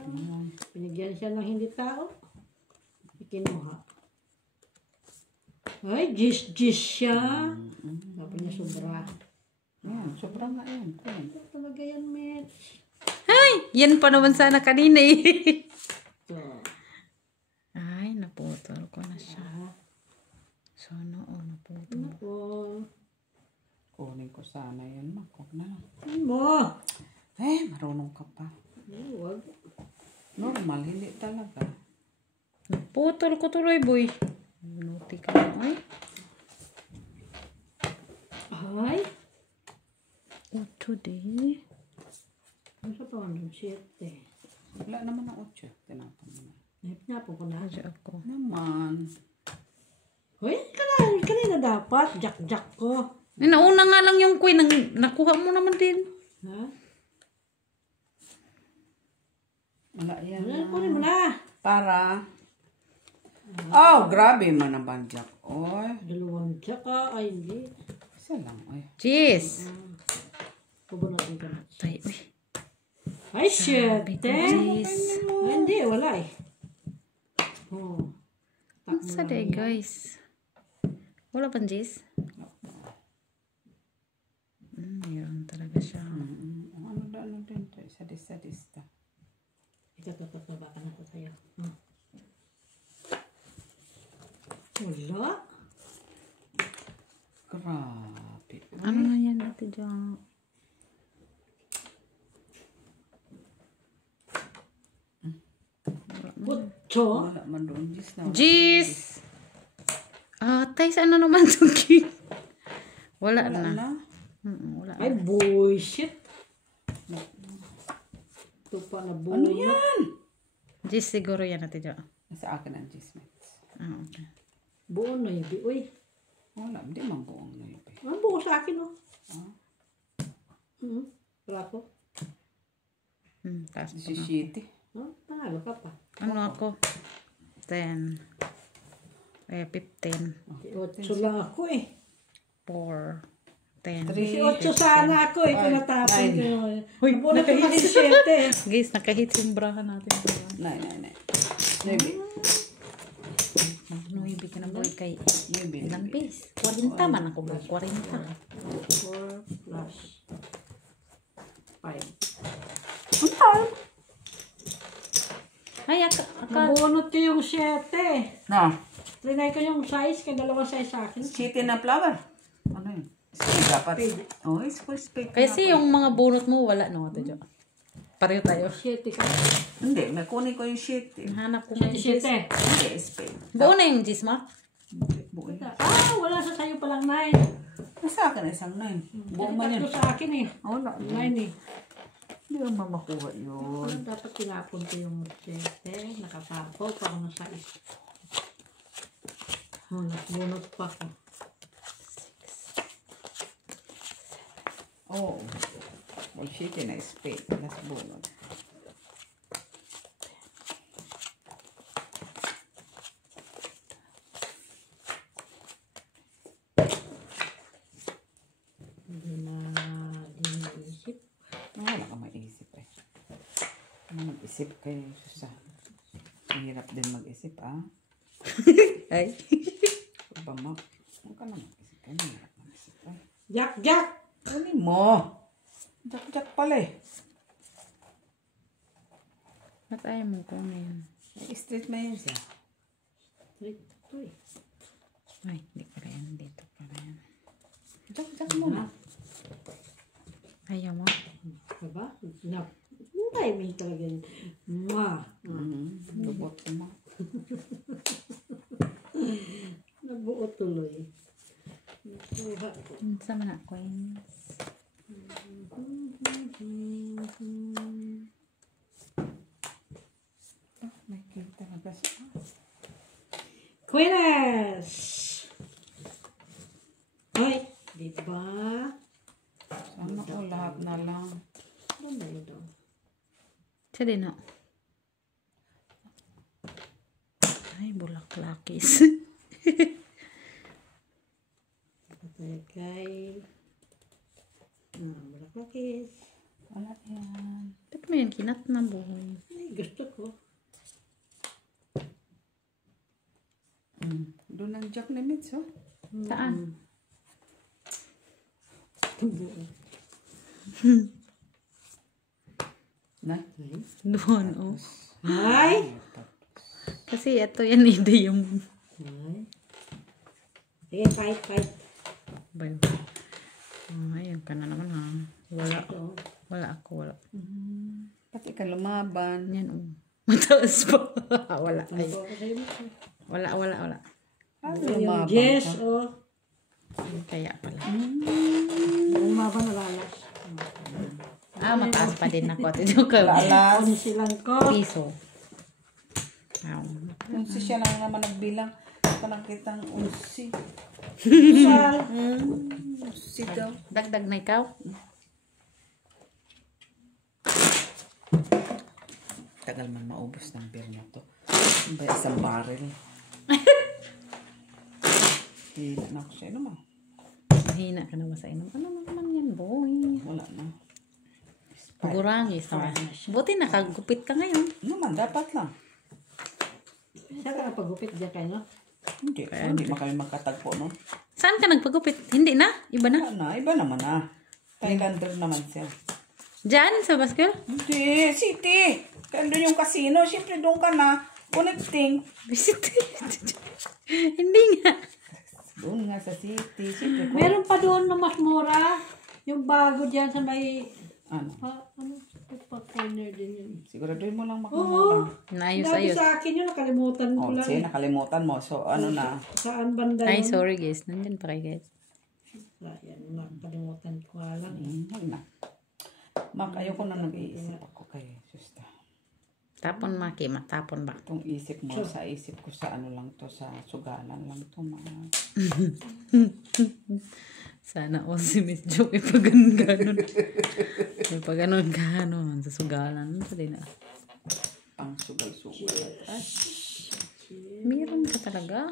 Pinigyan siya ng hindi tao. Ikinuha. Ay, gis siya. Sabi niya sobra. Yan, sobrang nga yan. Ito talaga yan, Mitch. Ay! Yan pa naman sana kanina eh. Ito. Ay, naputol ko na siya. So, naputol. Ako. Kunin ko sana yan. Makok na lang. Ano mo? Marunong ka pa. Huwag. Normal, hindi talaga. Naputol ko tuloy, boy. Nuti ka na, ay. Ay. Oh, today. Ano sa pa? 7. Wala naman ang 8. Tinapon mo na. Nahipo ko na. Kasi ako. Naman. Hoy, kanina dapat. Jack ko. Eh, nauna nga lang yung queen. Nakuha mo naman din. Ha? Wala yan. Ano, kunin mo na. Para. Oh, grabe man ang banjak. Oy. 2 Jack ka. Ay, hindi. Isa lang. Oy. Jeez. Pubunutin ka na. Tay, uy. Ay, shit. Jeez. Ay, hindi. Wala eh. Oh. Ang saday, guys. Wala pang jeez? Mayroon talaga siya. Ano din to? Sadis-sadis ta. Ito, baka na ito sa'yo. Wala. Grabe. Ano na yan natin dyan? Butso. Wala man doon. Gis na. Jeez! Tay, saan na naman ito? Wala Wala na. na. Wala. Ay, bullshit. Ito pa na buo. Ano yan? Jeez, siguro yan natin dyan. Sa akin ang gismets. Okay. Buo na yun. Uy. Wala. Hindi man buong na yun. Ang buo sa akin, oh. Rapo. Taas pa nga. 17. Panalo ka pa. Ano ako? 10. 15. 8 lang ako eh. 4. 10. 8 sana ako eh. Kung natapon ko yun. Buo na ito ka 7 eh. Guys, nakahit yung braha natin. 9. 9. 9 ka na boy kay 9. ilang piece? 40 man ako boy. 40. 4 plus 5. Ay, Nabunot ko yung 7. Na. Trinay ko yung size. Kaya 2 size sa akin. City na flower. Ano yun? Spade dapat. Oh, it's for spade. kasi yung mga bunot mo wala no ito dyan. Pareho tayo. 7 ka. Hindi, may kunin ko yung sheet. Hanap ko ngayon. 7. Hindi, spade. Buo na yung gis mo? Buo na. Wala sa sayo palang 9. Sa akin, isang 9. Buo man yun. Tatlo sa akin eh. Wala. 9 eh. Hindi ko mamakuha yun. Ano dapat tinapon ko yung 7. Nakapapaw pa ako sa isa. Bunot pa ko. Oo. Well, sheet na spade. Nas bunot. Hindi na isip. Wala ka maisip eh. Ano mag-isip kayo, Susan? Mahirap din mag-isip, ah. Ay. Ba mo? Huwag ka na mag-isip. Kaya mahirap mag-isip, eh. Jack! Kunin mo. Jack pala eh. Ba't ayaw mo kunin? Ay, straight na yun siya. Ito eh. Ay, hindi pala yan. Dito pala yan. Jack muna. Ayaw mo? Diba? Hindi may talaga yun. Lubot ko mo. Nabuo tuloy. Kuha ko. Sama na coins. May kita na kasi. Queeness! Hoy! Diba? Sana ko lahat na lang. Ano na yun daw? Siya din na. Ay, bulaklakis. Patagay. Malakakis. Wala yan. Ba't mo yan kinat na buhay? Ay, gusto ko. Doon ang Jack na Mitz, oh. Saan? Na? Doon, oh. Ay! Kasi ito yan, hindi yung... Ay. Sige, fight. Bayo. Ayun ka na naman, ha. Wala. Wala ako, wala. Pati ka lumaban. Yan, oh. Mataas pa. Wala. Ay. Ito ako sa'yo. Wala. Ano Yung lumaban Jess, ka? oh. Kaya pala. Umaba na lalas. Mataas pa din ako. Ito ka. Lalas. Ano silang ko? Piso. Unsi siya lang naman nagbilang. Parang kitang unsi. Sal. Unsi daw. Dagdag na ikaw? Tagal man maubos ng beer na to. Ba isang barrel. Hila na ako sa inom, ah. Mahina ka naman sa inom. Ano naman yan, boy? Wala na. Gurangis naman. Buti nakagupit ka ngayon. Naman, dapat lang. Saan ka napagupit dyan kayo, no? Hindi, hindi pa kami magkatagpo, no? Saan ka nagpagupit? Hindi na? Iba na? Wala na, iba naman na. Thailander naman siya. Diyan, sa Baskel? Hindi, city. Kaya doon yung casino, siyempre doon ka na. Connecting. Visit. Hindi nga. Doon nga sa city, siyempre. Meron pa doon na mas mura. Yung bago dyan sa may... Ano? Ano? Pa corner din yun. Siguraduhin mo lang Oo. makamura. Dati Naayos-ayos. sa akin yun, nakalimutan ko Oh, lang. sige, nakalimutan mo. So, ano na? Saan banda Ay, yun? sorry guys. Nandyan pa kayo guys. Ayan, nakalimutan ko nga lang. Huwag na. Mak, ayoko na nag-iisip ako kay Susta. Tapon Maki, matapon ba? Itong isip mo, sa isip ko sa ano lang to, sa sugalan lang to, mga. Sana all si Miss Joke pag ganon. Pag ganon sa sugalan. Ano sa din ah? Pang sugal-sugal. Ay, Meron ka talaga.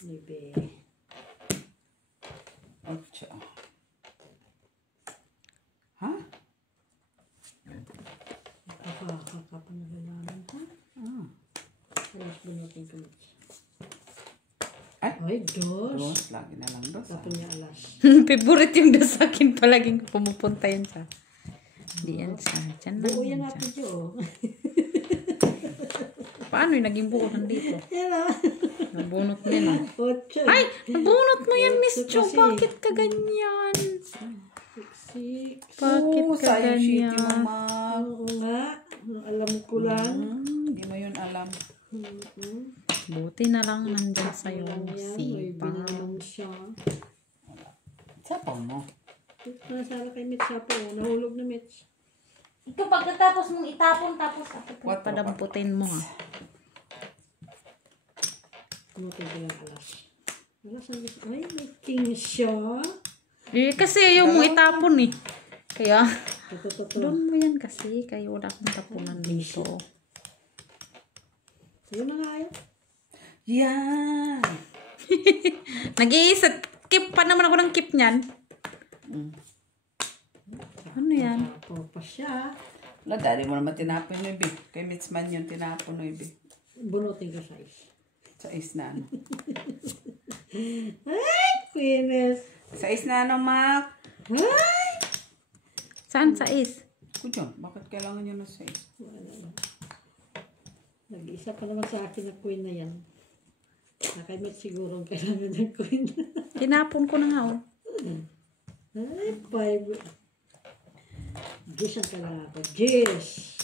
Libe. otso. Ha? Kakapanagalaman, ha? Ah. Alas bunutin ko. Ay, Ay, dos. dos. Lagi na lang dos. Tapon niya alas. Favorite yung dos sa akin. Palaging pumupunta yan sa... Di yan sa... Diyan lang. Buo yan Yan natin sa- yun. Paano yung naging buo nandito? Yan ah. Nabunot nila. Ocho. Ay! Nabunot mo yan, Miss Ito Jo. kasi. Bakit ka ganyan? 6, 6. Bakit ka sayang shitty mo, ganyan? Mac. Oo nga. Alam ko lang. Hindi mo yun alam. Buti na lang nandyan sa'yo. May Sipa. binanong siya. Sapaw mo. Nasara kay Mitch siya po. Nahulog na Mitch. Ito pagkatapos mong itapon, tapos ako What? padamputin mo ha. Kumutay ko yung alas. Alas ang gusto. Ay, may king siya. Eh, kasi ayaw mo itapon eh. Kaya, Ito. doon mo yan kasi. Kaya wala akong tapunan dito. Ayun na nga yun. Yan. Nag-iisa. Keep pa naman ako ng keep niyan. Ano yan? Tapo pa siya. Wala, dali mo naman tinapon yung ibig. Kay Mitzman yun tinapon yung ibig. Bunutin ko sa is. Sa is na ano. Ay, Queeness. Sa is na ano, Mac? Ay! Saan sa is? Kudyon, bakit kailangan nyo na sa is? Nag-isa pa naman sa akin na queen na yan. Nakamit siguro ang kailangan ng queen. Tinapon ko na nga oh. Ay, 5. Gis ang kailangan ko. Gis!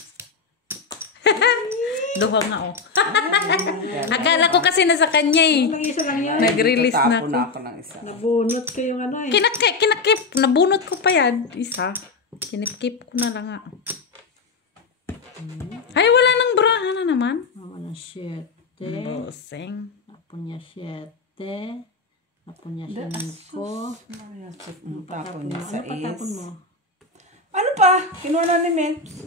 Duha nga oh. Akala ko kasi nasa kanya eh. Nag-isa lang yan. Nag-release na Tatapon ako. na ako ng isa. Nabunot ko yung ano eh. Kinakip. Nabunot ko pa yan. Isa. Kinipkip ko na lang nga. Ay, wala nang braha na naman. Ako na 7. Boseng. Ako niya 7. Ako niya 5. Tapon niya sa Ano patapon is. mo? Ano pa? Kinuha na ni Mitz.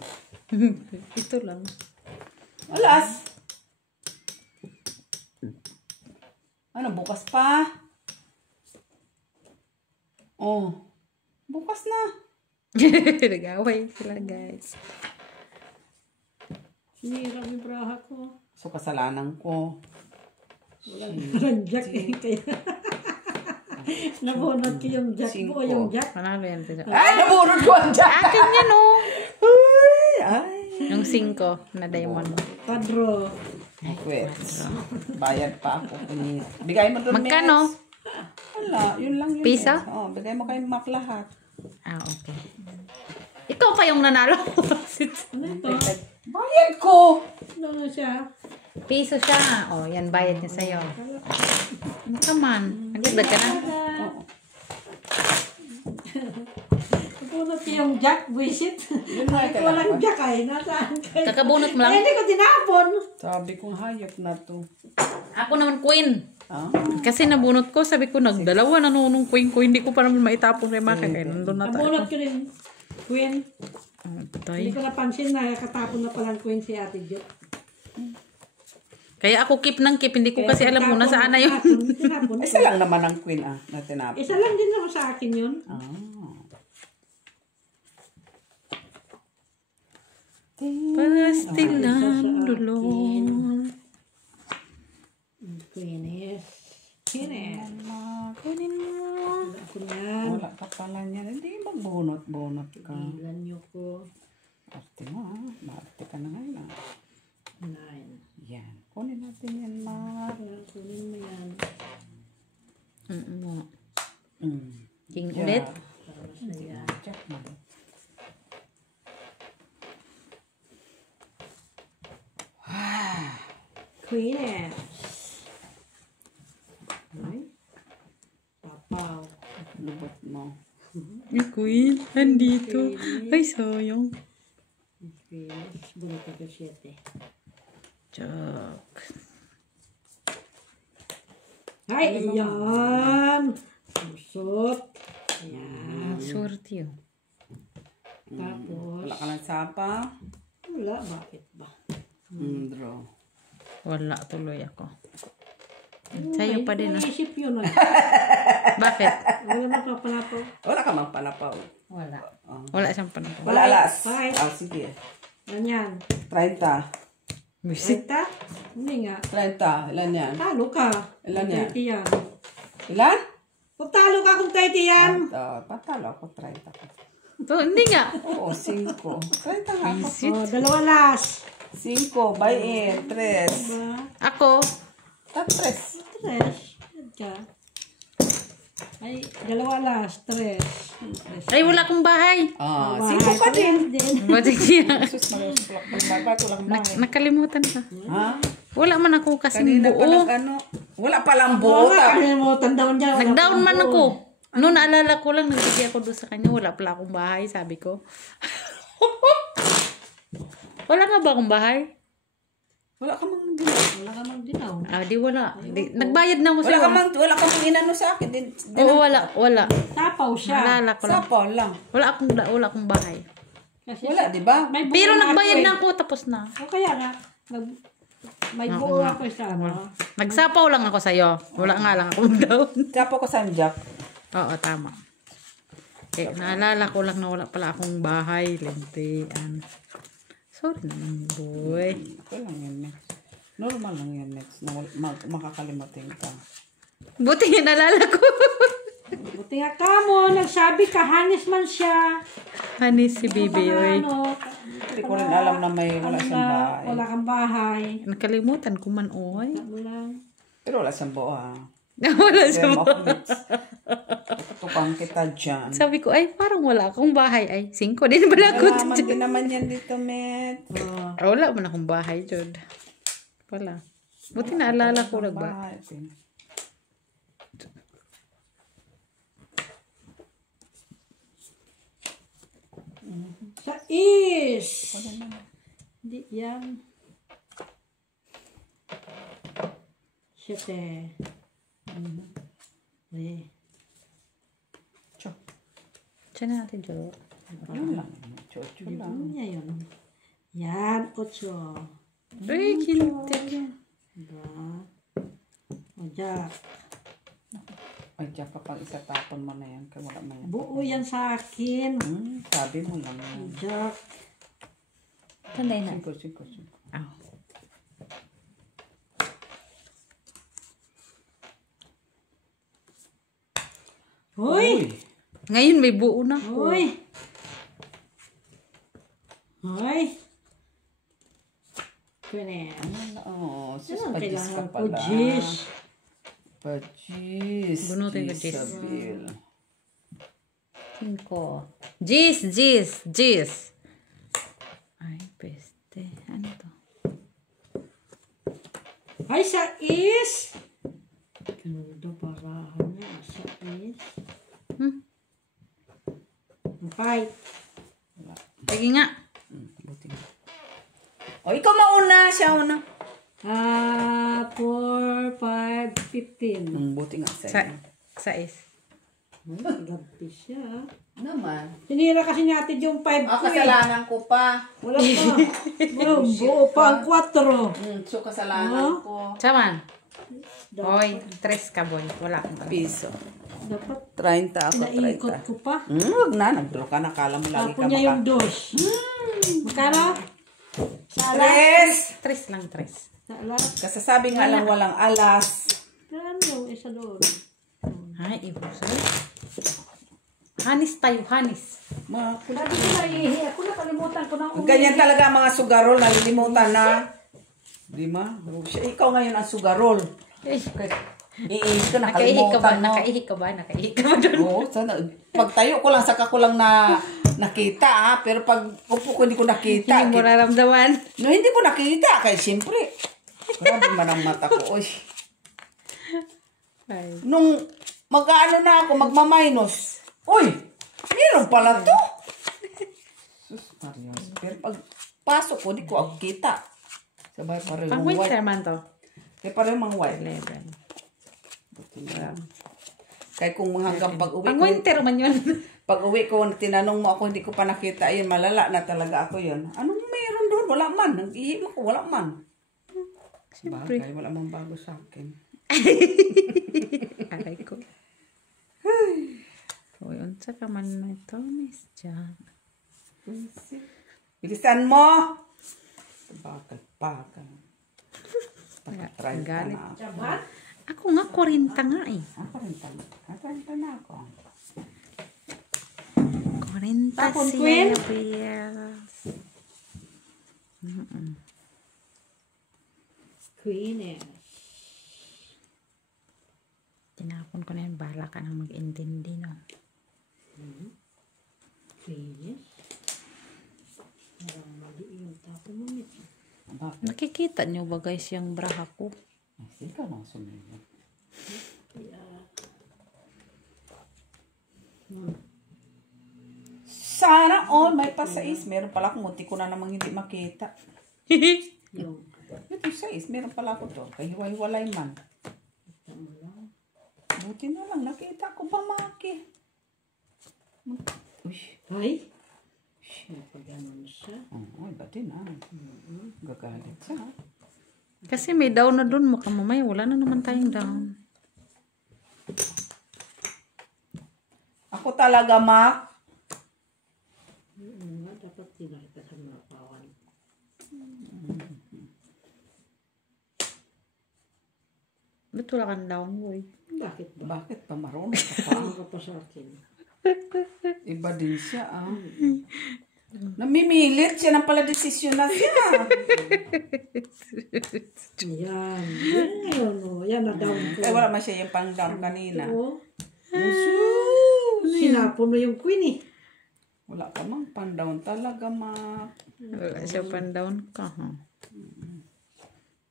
Ito lang. Alas. Ano, bukas pa? Oh. Bukas na. Nag-away sila guys. Sinira yung braha ko. So, kasalanan ko. Walang jack eh. Kaya nabunot ko yung jack mo. 5. Yung jack. Panalo yan. Ay, naburot ko ang dyan. Akin yan oh. Ay. Yung 5 na diamond. Padro. Wait. Bayad pa ako. Bigay mo doon, Magkano? Mitz. Wala, yun lang yun. Piso? Oh, bigay mo kay Mac lahat. Ah, okay. Ikaw pa yung nanalo. Ano ito? Bayad ko! Ano siya? Piso siya. Oh, yan bayad niya sa'yo. Come on. Nagdagdag ka na. Nabunot ko yung jack. Buisit. Yun nga Ito walang jack ay. Nasaan kayo? Kakabunot mo lang. Ay, hindi ko tinapon. Sabi kong hayop na to. Ako naman queen. Ah? Kasi nabunot ko, sabi ko nagdalawa na nung queen ko. Hindi ko pa naman maitapon kay Maka. Kaya nandun na tayo. Nabunot ko rin. Queen. Tay. Hindi ko napansin na katapon na palang queen si Ate Jo. Kaya ako keep ng keep. Hindi ko kasi alam kung nasaan na yun. Tinapon. Isa lang naman ang queen na tinapon. Isa lang din naman sa akin yun. Ah. Pastilan dulong. Queeness. Queeness. Kunin mo. Wala ko yan. Wala ka pala niyan. Hindi magbunot-bunot ka. Ilan niyo ko. Arte mo ha. Maarte ka na ngayon ah. 9. Yan. Kunin natin yan, Mac. Kunin mo yan. King ulit. Jack mo. Queeness. Ay. Papaw. Lubot mo. Yung queen. Nandito. Ay, sayang. Queeness. Bunutin ko 7. Chok. Ay, ayan. Susot. Ayan. Swerte yun. Tapos. Wala ka ng sapa. Wala. Bakit ba? Draw. Wala tuloy ako. Sa'yo pa din ah. Naisip yun ah. Bakit? Wala na papanapaw. Wala ka mang panapaw. Wala. Wala siyang panahon. Wala alas. Bye. Sige. Ganyan. 30. Visit. Rita? Hindi nga. 30. Ilan yan? Talo ka. Ilan yan? 30 yan. Ilan? Kung talo ka kung 30 yan. Patalo ako 30. Oh, hindi nga. Oo, 5. 30 nga ako. Visit. O, 2 last. 5 by 3. Diba? Ako. 3. 3. Yan ka. Ay, dalawa lang. Stress. Ay, wala akong bahay. Ah, sino ka din? Ba't siya? Sus, mag-usulak ng babat, walang bahay. Nakalimutan ka. Ha? Wala man ako kasing Kanina pa buo. ano? Wala palang Oo buo. nga, kalimutan daw niya. Nag-down man ako. Noon naalala ko lang, nagbigay ako doon sa kanya. Wala pala akong bahay, sabi ko. Wala nga ba akong bahay? Wala ka mang dinaw. Wala ka mang dinaw. Ah, di wala. Nagbayad na ako Wala ka sa'yo. wala ka mang inano sa akin. Oo, wala. Tapaw siya. Naalala ko lang. Sapaw lang. Wala akong bahay. Kasi Wala, di ba? may buo Pero na nagbayad ako na ako, tapos na. O kaya nga, may buo ako sa ano. Nagsapaw lang ako sa'yo. Wala nga lang akong down. Sapaw ko sa Jack. Oo, tama. Eh, naalala ko lang na wala pala akong bahay. Lintian. Sorry naman, boy. Okay lang yan, Mex. Normal lang yan, Mex. Na makakalimutin ka. Buti nga naalala ko. Buti nga ka mo, nagsabi ka, hanis man siya. Honey, si Bibi, oy. Hindi ko rin alam na may wala siyang bahay. Wala kang bahay. Nakalimutan ko man, oy. Wala. Pero wala siyang buo, ha? Wala siya Kaya mo. ako, Mex. Tukang kita dyan. Sabi ko, ay, parang wala akong bahay. Ay, 5 din pala ako. Nalaman din naman yan dito, Met. Wala man akong bahay, Jod. Wala. Buti naalala ko lang ba? Bahay, din. Sa is. Hindi yan. 7. Chok. Diyan na natin, Jod. Ano lang? Chocho lang. Ano niya yun? Yan, 8. Ay, kintik yan. Diba? O, Jack. Ay, Jack, kapag isa tapon mo na yan, kaya wala mo yan. Buo yan sa akin. Sabi mo lang yan. Jack. Tanday na. Singko. Aw. Hoy! Ngayon may buo na. Hoy! Hoy! Pwede. Oo, sis, Ano ang pajis ka kailangan ko? pala. Jis. Pajis. Bunutin ko, Jis. Jisabel. 5. Jis. Ay, peste. Ano to? Ay, sa is! Ganda barahan niya. Sa is. Fight. Sige nga. Buti nga. O, ikaw mauna. Siya una. 4, 5, 15. Buti nga sa'yo. Sa is. Gabi siya. Naman. Sinira kasi natin yung 5 ko eh. Kasalanan ko pa. Wala pa. Buo pa ang 4. So, kasalanan ko. Saman. Boy, 3 ka, boy. Wala akong Piso. Dapat 30 ako, 30. naikot ko pa. Wag na. Nag-draw ka. Nakala mo lagi Tapon ka niya yung dos. Magkano? Sa alas? 3 lang, 3. Sa alas? Kasasabi nga lang walang alas. Ano yung isa doon? Ay, ibuso. Hanis tayo, hanis. Sabi ko na ihi. Ako nakalimutan ko na Ganyan talaga ang mga sugarol. Nalilimutan na. Di ma? Ikaw ngayon ang sugarol. Iihis ko, nakalimutan mo. Nakaihi ka ba doon? Oo, sana. Pagtayo ko lang, saka ko lang na nakita, ha? Pero pag upo ko, hindi ko nakita. Hindi mo naramdaman. No, hindi ko nakita. Kaya siyempre, grabe man ang mata ko. Oy. Ay. Nung mag-ano na ako, magmaminus. Uy, meron pala to. Sus, Marios. Pero pag pasok ko, di ko ako kita. Sabay pareho Pang mga winter white. man to. Kaya pareho mga white. 11. Kaya kung hanggang pag-uwi Pang ko, winter man yun. pag-uwi ko, tinanong mo ako, hindi ko pa nakita, ayun, malala na talaga ako yun. Anong mayroon doon? Wala man. Nag-ihip ako, wala man. Siyempre. Bagay, wala mang bago sa akin. Aray ko. Uy, unsa ka man na ito, Miss Jack. Bilisan mo! Bagal. Pagka-try ka galit. na ako. Sabat? Ako nga, 40 nga eh. Ako na ako. 40 Tapon, siya, Queen? Bills. Queen eh. Tinapon Tapon ko na yan. Bahala ka nang mag-intindi, no? Finish. Parang mali yung tapon mo, Mitch. Bakit? Nakikita nyo ba guys yung braha ko? Ay, sika na sumunod. Sana all may pasais. Meron pala akong munti ko na namang hindi makita. Yung Ito 6. Meron pala ako to. Kahiwa-hiwalay man. tama lang. Buti na lang. Nakita ko pa maki. Uy. Ay! Napagano siya. Oh, iba din ah. Gagalit siya. Kasi may down na dun. Makamamay. Wala na naman tayong down. Ako talaga, Mac. Dapat tinakita sa mga pawan. Ba't wala kang down, boy? Bakit ba? Bakit pa marunong ka pa? Ano ka pa sa akin? Iba din siya ah. Namimilit siya ng pala desisyon na siya. Yan. Yan, oh. Yan na down ko. Eh wala man siya yung pang-down kanina. Oo. Sus! Sinapon mo yung queen eh. Wala ka mang pang-down talaga, Mac. Wala siya pan-down ka, ha?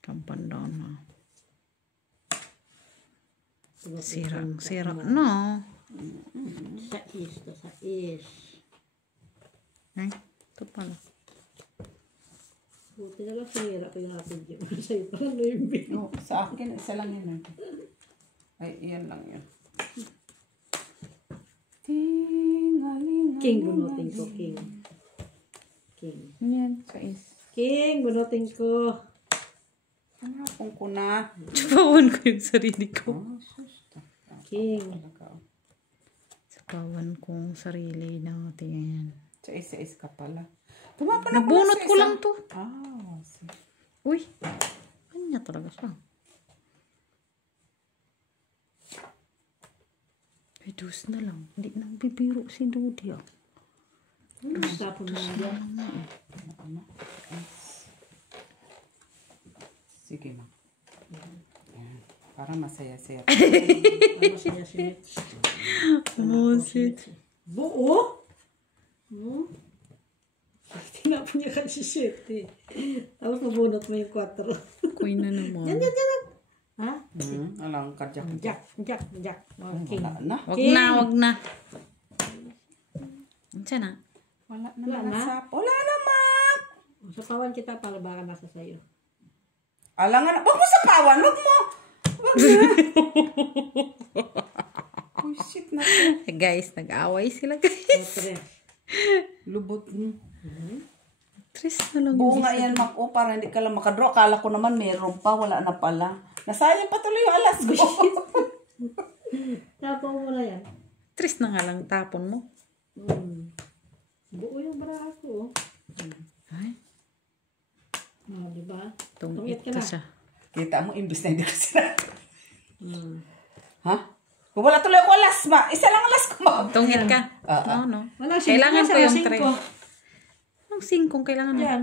Kang pan-down, ha? Sirang, no? Sa is, to sa is. Ay, ito pala. Buti na lang sinira ko yung ating gym. Sa'yo pa lang yung bin. No, sa akin, isa lang yun. Ay, iyan lang yun. King, bunutin ko, king. King. Yan, sa is. King, bunutin ko. Hanapon ko na. Sapawan ko yung sarili ko. Oh, sus. King. Talaga. Sapawan ko yung sarili natin. Sa is ka pala. Tumapa na Nabunot pala sa ko isa. lang to. Ah, sige. Uy, kanya talaga siya. Ay, dos na lang. Hindi na bibiro si Dudi, ah. Tapon mo na yan. Ano? Sige, ma. Yan. Para masaya-saya. Ano siya si Mitch? Musit. Buo? Hmm? Tinapon niya kasi shit eh. Tapos mabunot mo yung 4. Kuy na naman. Yan, yan, yan. Ha? Alang kadyak. Jack. Oh, king. Wala na. Wag na. Andiyan na. Wala na. Wala na? Wala na, ma. Sa pawan kita para baka nasa sayo. Alangan. Wag mo sa pawan. Wag mo. Wag na. Oh, shit na. Guys, nag-away sila, guys. Tre. Lubot. Tres na lang. Buo nga yan, Mac. O, para hindi ka lang makadraw. Akala ko naman meron pa. Wala na pala. Nasayang pa tuloy yung alas ko. Tapon mo na yan. Tres na nga lang tapon mo. Buo yung baraha ko. Ay, Oh, diba? tungit Tungit ka to na. siya. Kita mo, imbis na hindi ko sinabi. Ha? Kung wala tuloy ako alas, ma. Isa lang alas ko, ma. Tungit ka. No. Wala, singko Kailangan na, ko yung singko. tre. Anong singkong kailangan mo? Yan.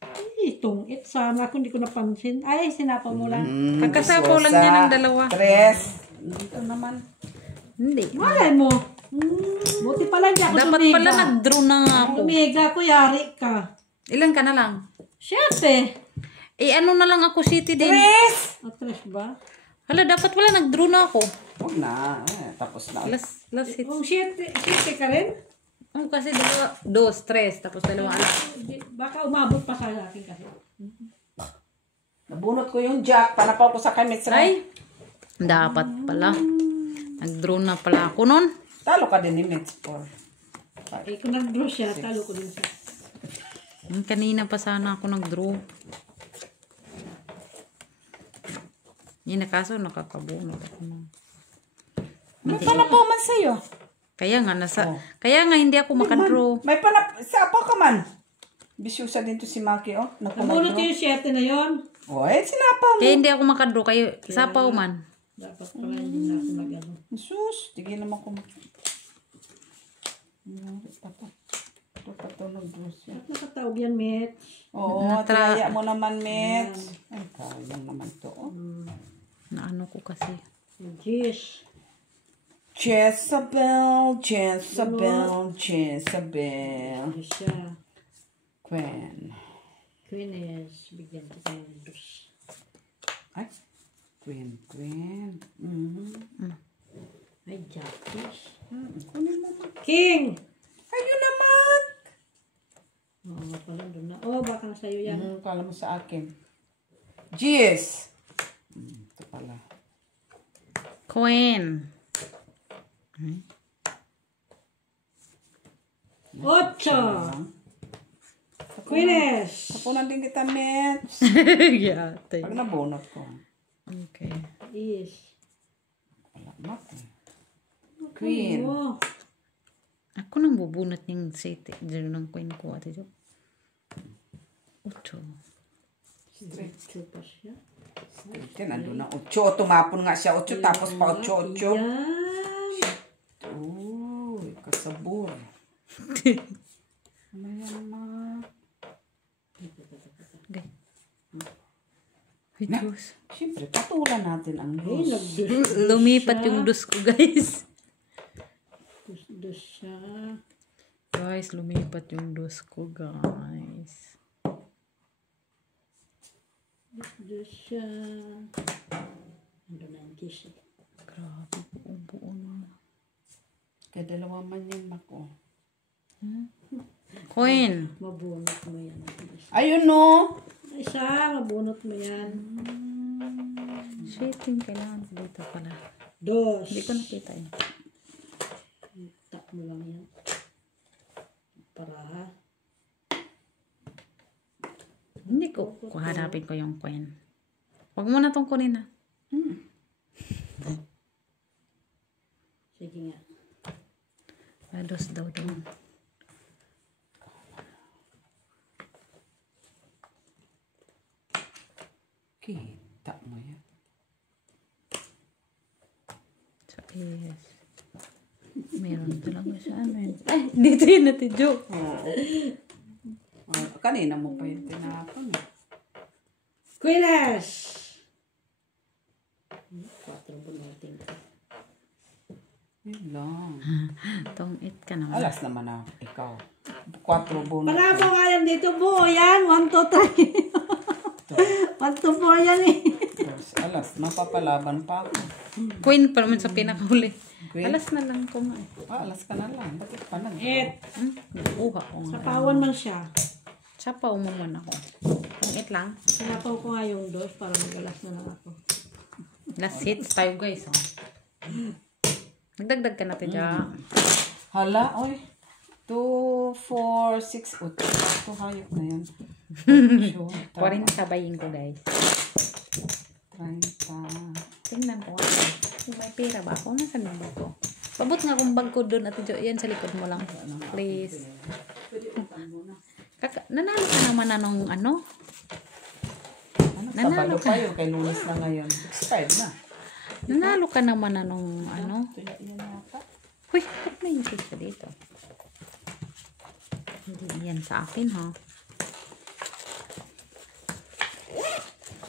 Ay, tungit. Sana kung hindi ko napansin. Ay, sinapa mo lang. Pagkasapaw lang niya ng dalawa. Tres. Dito naman. Hindi. Malay mo. Buti pala hindi ako Dapat sumiga. pala nag-draw na nga ako. Sumiga ko, yari ka. Ilan ka na lang? Siyempre. Ano na lang ako, city din. Tres! Atres ba? Hala, dapat wala nag-draw na ako. Huwag na. Tapos na. Last hit. Kung siyempre ka rin, Kasi dalawa, dos, tres, tapos dalawa anak. baka umabot pa sa akin kasi. Nabunot ko yung jack. Panapaw ko sa kamits. Ay, dapat pala. Nag-draw na pala ako nun. Talo ka din ni Mitch. Eh, kung nag-draw siya, talo ko din siya. Kanina pa sana ako nag-draw. Yun na kaso, nakakabunot ako na. May panapaw man sa'yo. Kaya nga, kaya nga hindi ako makadraw. May Sapa ka man. Bisyusa din to si Maki, oh. Namunot yung 7 na yon. Oh, sinapa mo. Kaya hindi ako makadraw. Kayo, sapaw man. Dapat pala hindi na ako mag-ano. Sus, tigil naman ko. Dapat nag-dress yan. At nakataog yan, Mitch. Oo, traya mo naman, Mitch. Ay, kaya naman to, oh. Naano ko kasi. Jeez. Jezebel, Jezebel, Jezebel. Dos siya. Queen. Queen is, bigyan kita ng dos. Ay, Queen. Ay, Jackies. Kunin mo. King! Ayun naman. Oo, pala doon na. Oh, baka na sa'yo yan. Kala mo sa akin. Jeez. Ito pala. Queen. Ocho! Queeness! Tapunan din kita, Mets. Yeah, Pag nabunot ko. Okay. Is. Wala mat eh. Queen. Oh, Ako nang bubunot yung city. Diyan ng queen ko. Ate Jo. 8. two pa siya. Ito, nandun na 8. Tumapon nga siya 8 tapos pa 8. Yan! Uy, kasabor. Ano yan, ma? Okay. Wait, Na. Diyos. Siyempre, patulan natin ang Ay, dos. Lumipat yung dus ko, guys. Dos siya. Guys, lumipat yung dus ko, guys. Dos siya. Ano na yung kiss eh. Grabe, buong-buo na. Kaya dalawa man yan, mako. Queen. Mabunot mo yan. Ayun, no? Isa, mabunot mo yan. Shit, yung kailangan ko dito pala. Dos. Hindi ko nakita eh. Tap mo lang yan. Para. Hindi ko. Kuhanapin ko yung queen. Huwag mo na tong kunin na. Sige nga. Dos daw doon. Kita mo yan. So, yes. Meron talaga siya. Ano yun? Ay, dito yun natin, joke. Kanina mo pa yung tinapon. Queeness! 4 bunutin ko. Yun lang. Tong-it ka naman. Alas naman na ikaw. 4 bonus. Panabo nga yan dito, buo yan. 1, 2, 3. 1, 2, 4 yan eh. Alas, mapapalaban pa ako. Queen pa naman sa pinakahuli. Queen? Alas na lang ko nga eh. Alas ka na lang. Bakit pa nag Nakuha ko nga. Sapawan man siya. Sapaw mo man ako. Tong-it lang. Sinapaw ko nga yung dos para magalas na lang ako. Last hits tayo guys. Oh. Nagdagdag ka natin dyan. Hala, oy. 2, 4, 6, 8. Ito hayop na yan. 40 bayin ko guys. 30. Tingnan ko. Kung may pera ba ako? Nasaan yung bag ko? Pabot nga kung bag ko doon at yan sa likod mo lang. Please. Nanalo ka naman na nung ano? Sabado pa yun. Kay Lunes na ngayon. Expired na. Nanalo ka naman na nung ano? Ito yan yata. Uy, ba't may isip ka dito? Hindi yan sa akin ha.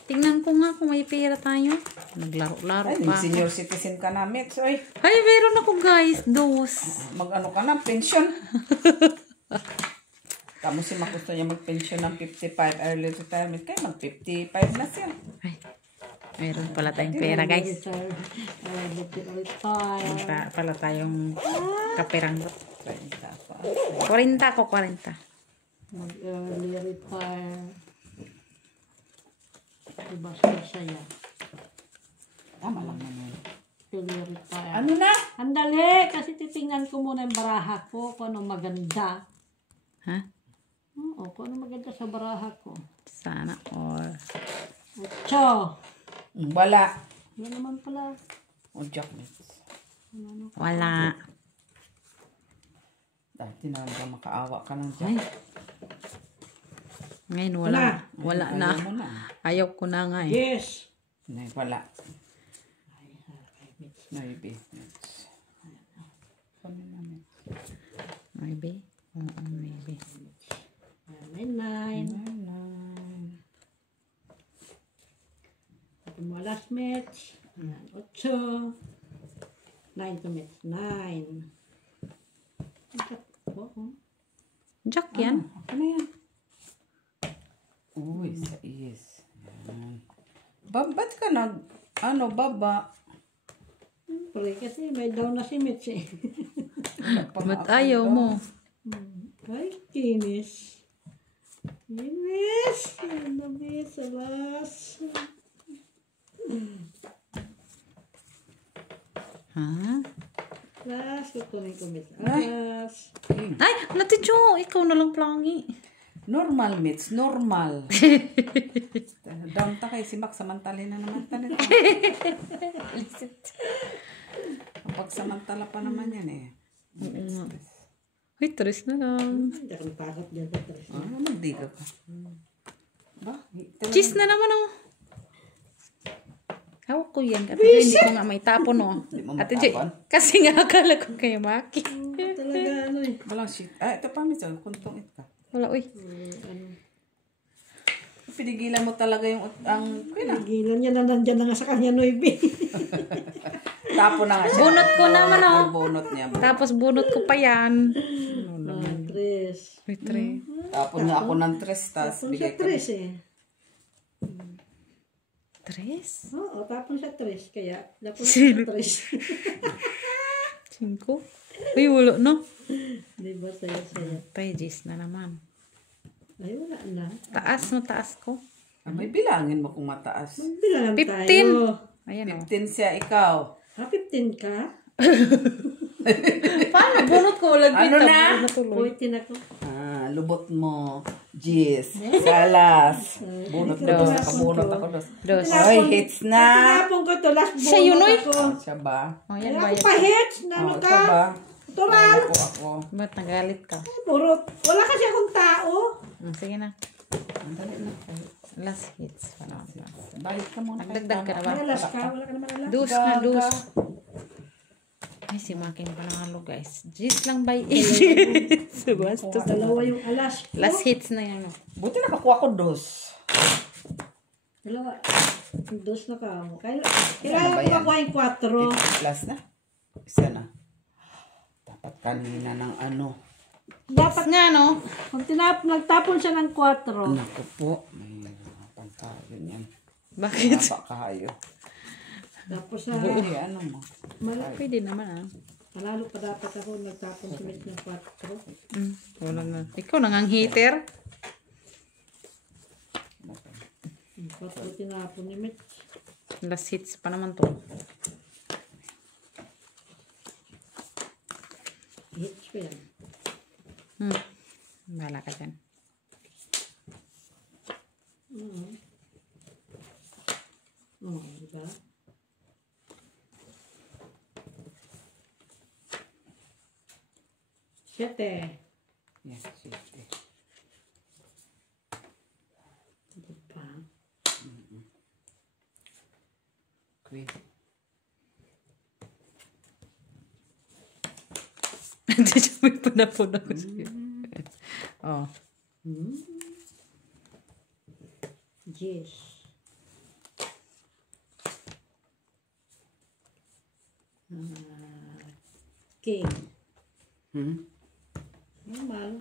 Tingnan ko nga kung may pera tayo. Naglaro-laro Ay, pa. senior citizen ka na, Mix. Oy, Ay, meron ako guys. Dos. mag-ano ka na, pension. Tamo si Makusto niya mag-pension ng 55 early retirement. Kaya mag-55 na siya. Ay, meron pala tayong pera guys. Retire. Pala tayong kaperang. 30 pa. 40 ko, 40. Mag-early retire. Diba siya? Tama lang naman. Early retire. Ano na? Andali, kasi titingnan ko muna yung baraha ko kung ano maganda. Ha? Oo, kung ano maganda sa baraha ko. Sana all. 8. Wala. Yan naman pala. O, Jack Mix. Wala. Dati na lang makaawa ka ng Ay. Jack. Ngayon wala. Wala na. Ayaw mo na. Ayaw ko na nga eh. Yes. Nay, wala. Maybe. Ano na, Mix? Maybe. Oo, maybe. May 9. 9. Ito mo last match. 8. 9. 9 to meet. 9. Jack yan. Ano yan? Uy, sa is. Yan. Ba't ka baba? Pre, kasi may down na si Mitch eh. Ba't ayaw mo? Ay, kinis. Kinis. Ano ba, salas. Ha? Alas, kukunin ko Mitch. Alas. Ay, Natidyo, ikaw na lang plangi. Normal, Mitch. Normal. Down ta kay si Mac. Samantalin na naman tayo. Kapag samantala pa naman yan eh. Uy, 3 na lang. Hindi ako napakot dyan. Magdiga ka. Ba? Cheese na naman oh. Hawak ko yan. At hindi ko nga may tapon oh. Hindi mo Ate matapon? kasi nga akala ko kayo Maki. Talaga ano eh. Walang shit. Ito pa, Mitch. Kuntong ito. Wala, uy. Pinigilan mo talaga yung Nagilan niya na nandyan na nga sa kanya, Noybe. tapo na nga siya. Bunot ko naman oh. Bunot niya. Tapos bunot ko pa yan. Tres. Uy, 3. Tapon nga ako ng tres. Tas Tapon bigay siya ka. tres eh. 3? Oo, tapon siya tres. Kaya, tapon siya tres. 5? Uy, wala no. Diba, saya-saya. Tay, Cheese na naman. Ay, wala na. Taas no, taas ko. May bilangin mo kung mataas. Bilangan 15. tayo. Ayan oh. 15 siya, ikaw. 15 ka? Paano? Bunot ko. Wala Ano na? 14 ako. Lubot mo. Jis. Salas. Bunot ko dos. Nakabunot ako dos. Dos. Ay, hits na. Tinapon ko to. Last Siya yun, bonus oy. ako. Siya ba? Oh, yan Kaya ba ako yan? pa hits. Ano Siya ka? ba? Tural. Ako. Ba't nagalit ka? Burot. Wala kasi akong tao. Sige na. Andali na. Last hits. Balik ka muna. Nagdagdag ka na ba? Malalas ka. Wala ka naman alam. Dus na dus. Ay, si Makin pa nanalo guys. Gis lang by 8. Bastos. Dalawa yung alas ko. Last hits na yan. Oh. Buti nakakuha ko dos. Dalawa. Dos na ka mo. Ano Kailangan ba ko yan? makuha yung 4. Plus na. Isa na. Dapat kanina ng ano. Dapat nga no. kung nagtapon siya ng 4. Naku po. May pangkain yan. Bakit? Baka kayo. Tapos Buti ano mo. Pwede naman ah. malalo pa dapat ako nagtapon si Mitch ng 4. Wala na. Ikaw nang ang hater. 4 tinapon ni Mitch. Last hits pa naman to. Hits pa yan. Bahala ka dyan. Diba? Siyete. Yes, sige. Diba? Queen. Hindi siya may panapon ako sa'yo. Oh. Yes. King. Normal.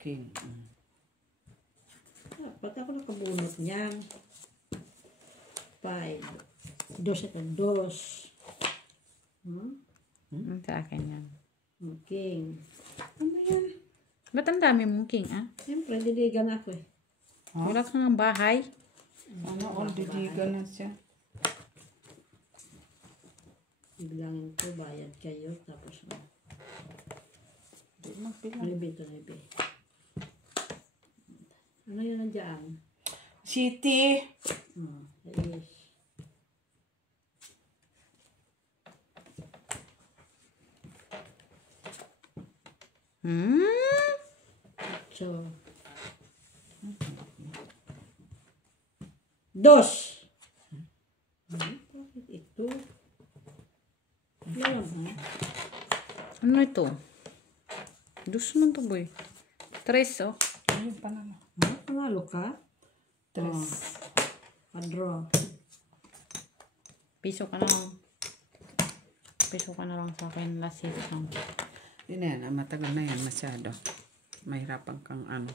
King. Dapat ako nakabunot niyan. 5. Dos ito. Dos. Sa akin yan. King. Ano yan? Ba't ang dami mong king ah? Siyempre, diligan ako eh. Wala kang bahay. Ano, all diligan na siya. Bilangin ko, bayad kayo. Tapos, Hindi magbilang. ribe to ribe. Ano yun nandiyan? City. Ayos. So, dos. Bakit ito? Alam ha? Ano ito? Dus mo to boy. 3 oh. Ayun pa naman. Panalo ka? Tres. Draw. Piso ka na lang. piso ka na lang sa akin. Last hit lang. Hindi na yan. Matagal na yan masyado. Mahirapan kang ano.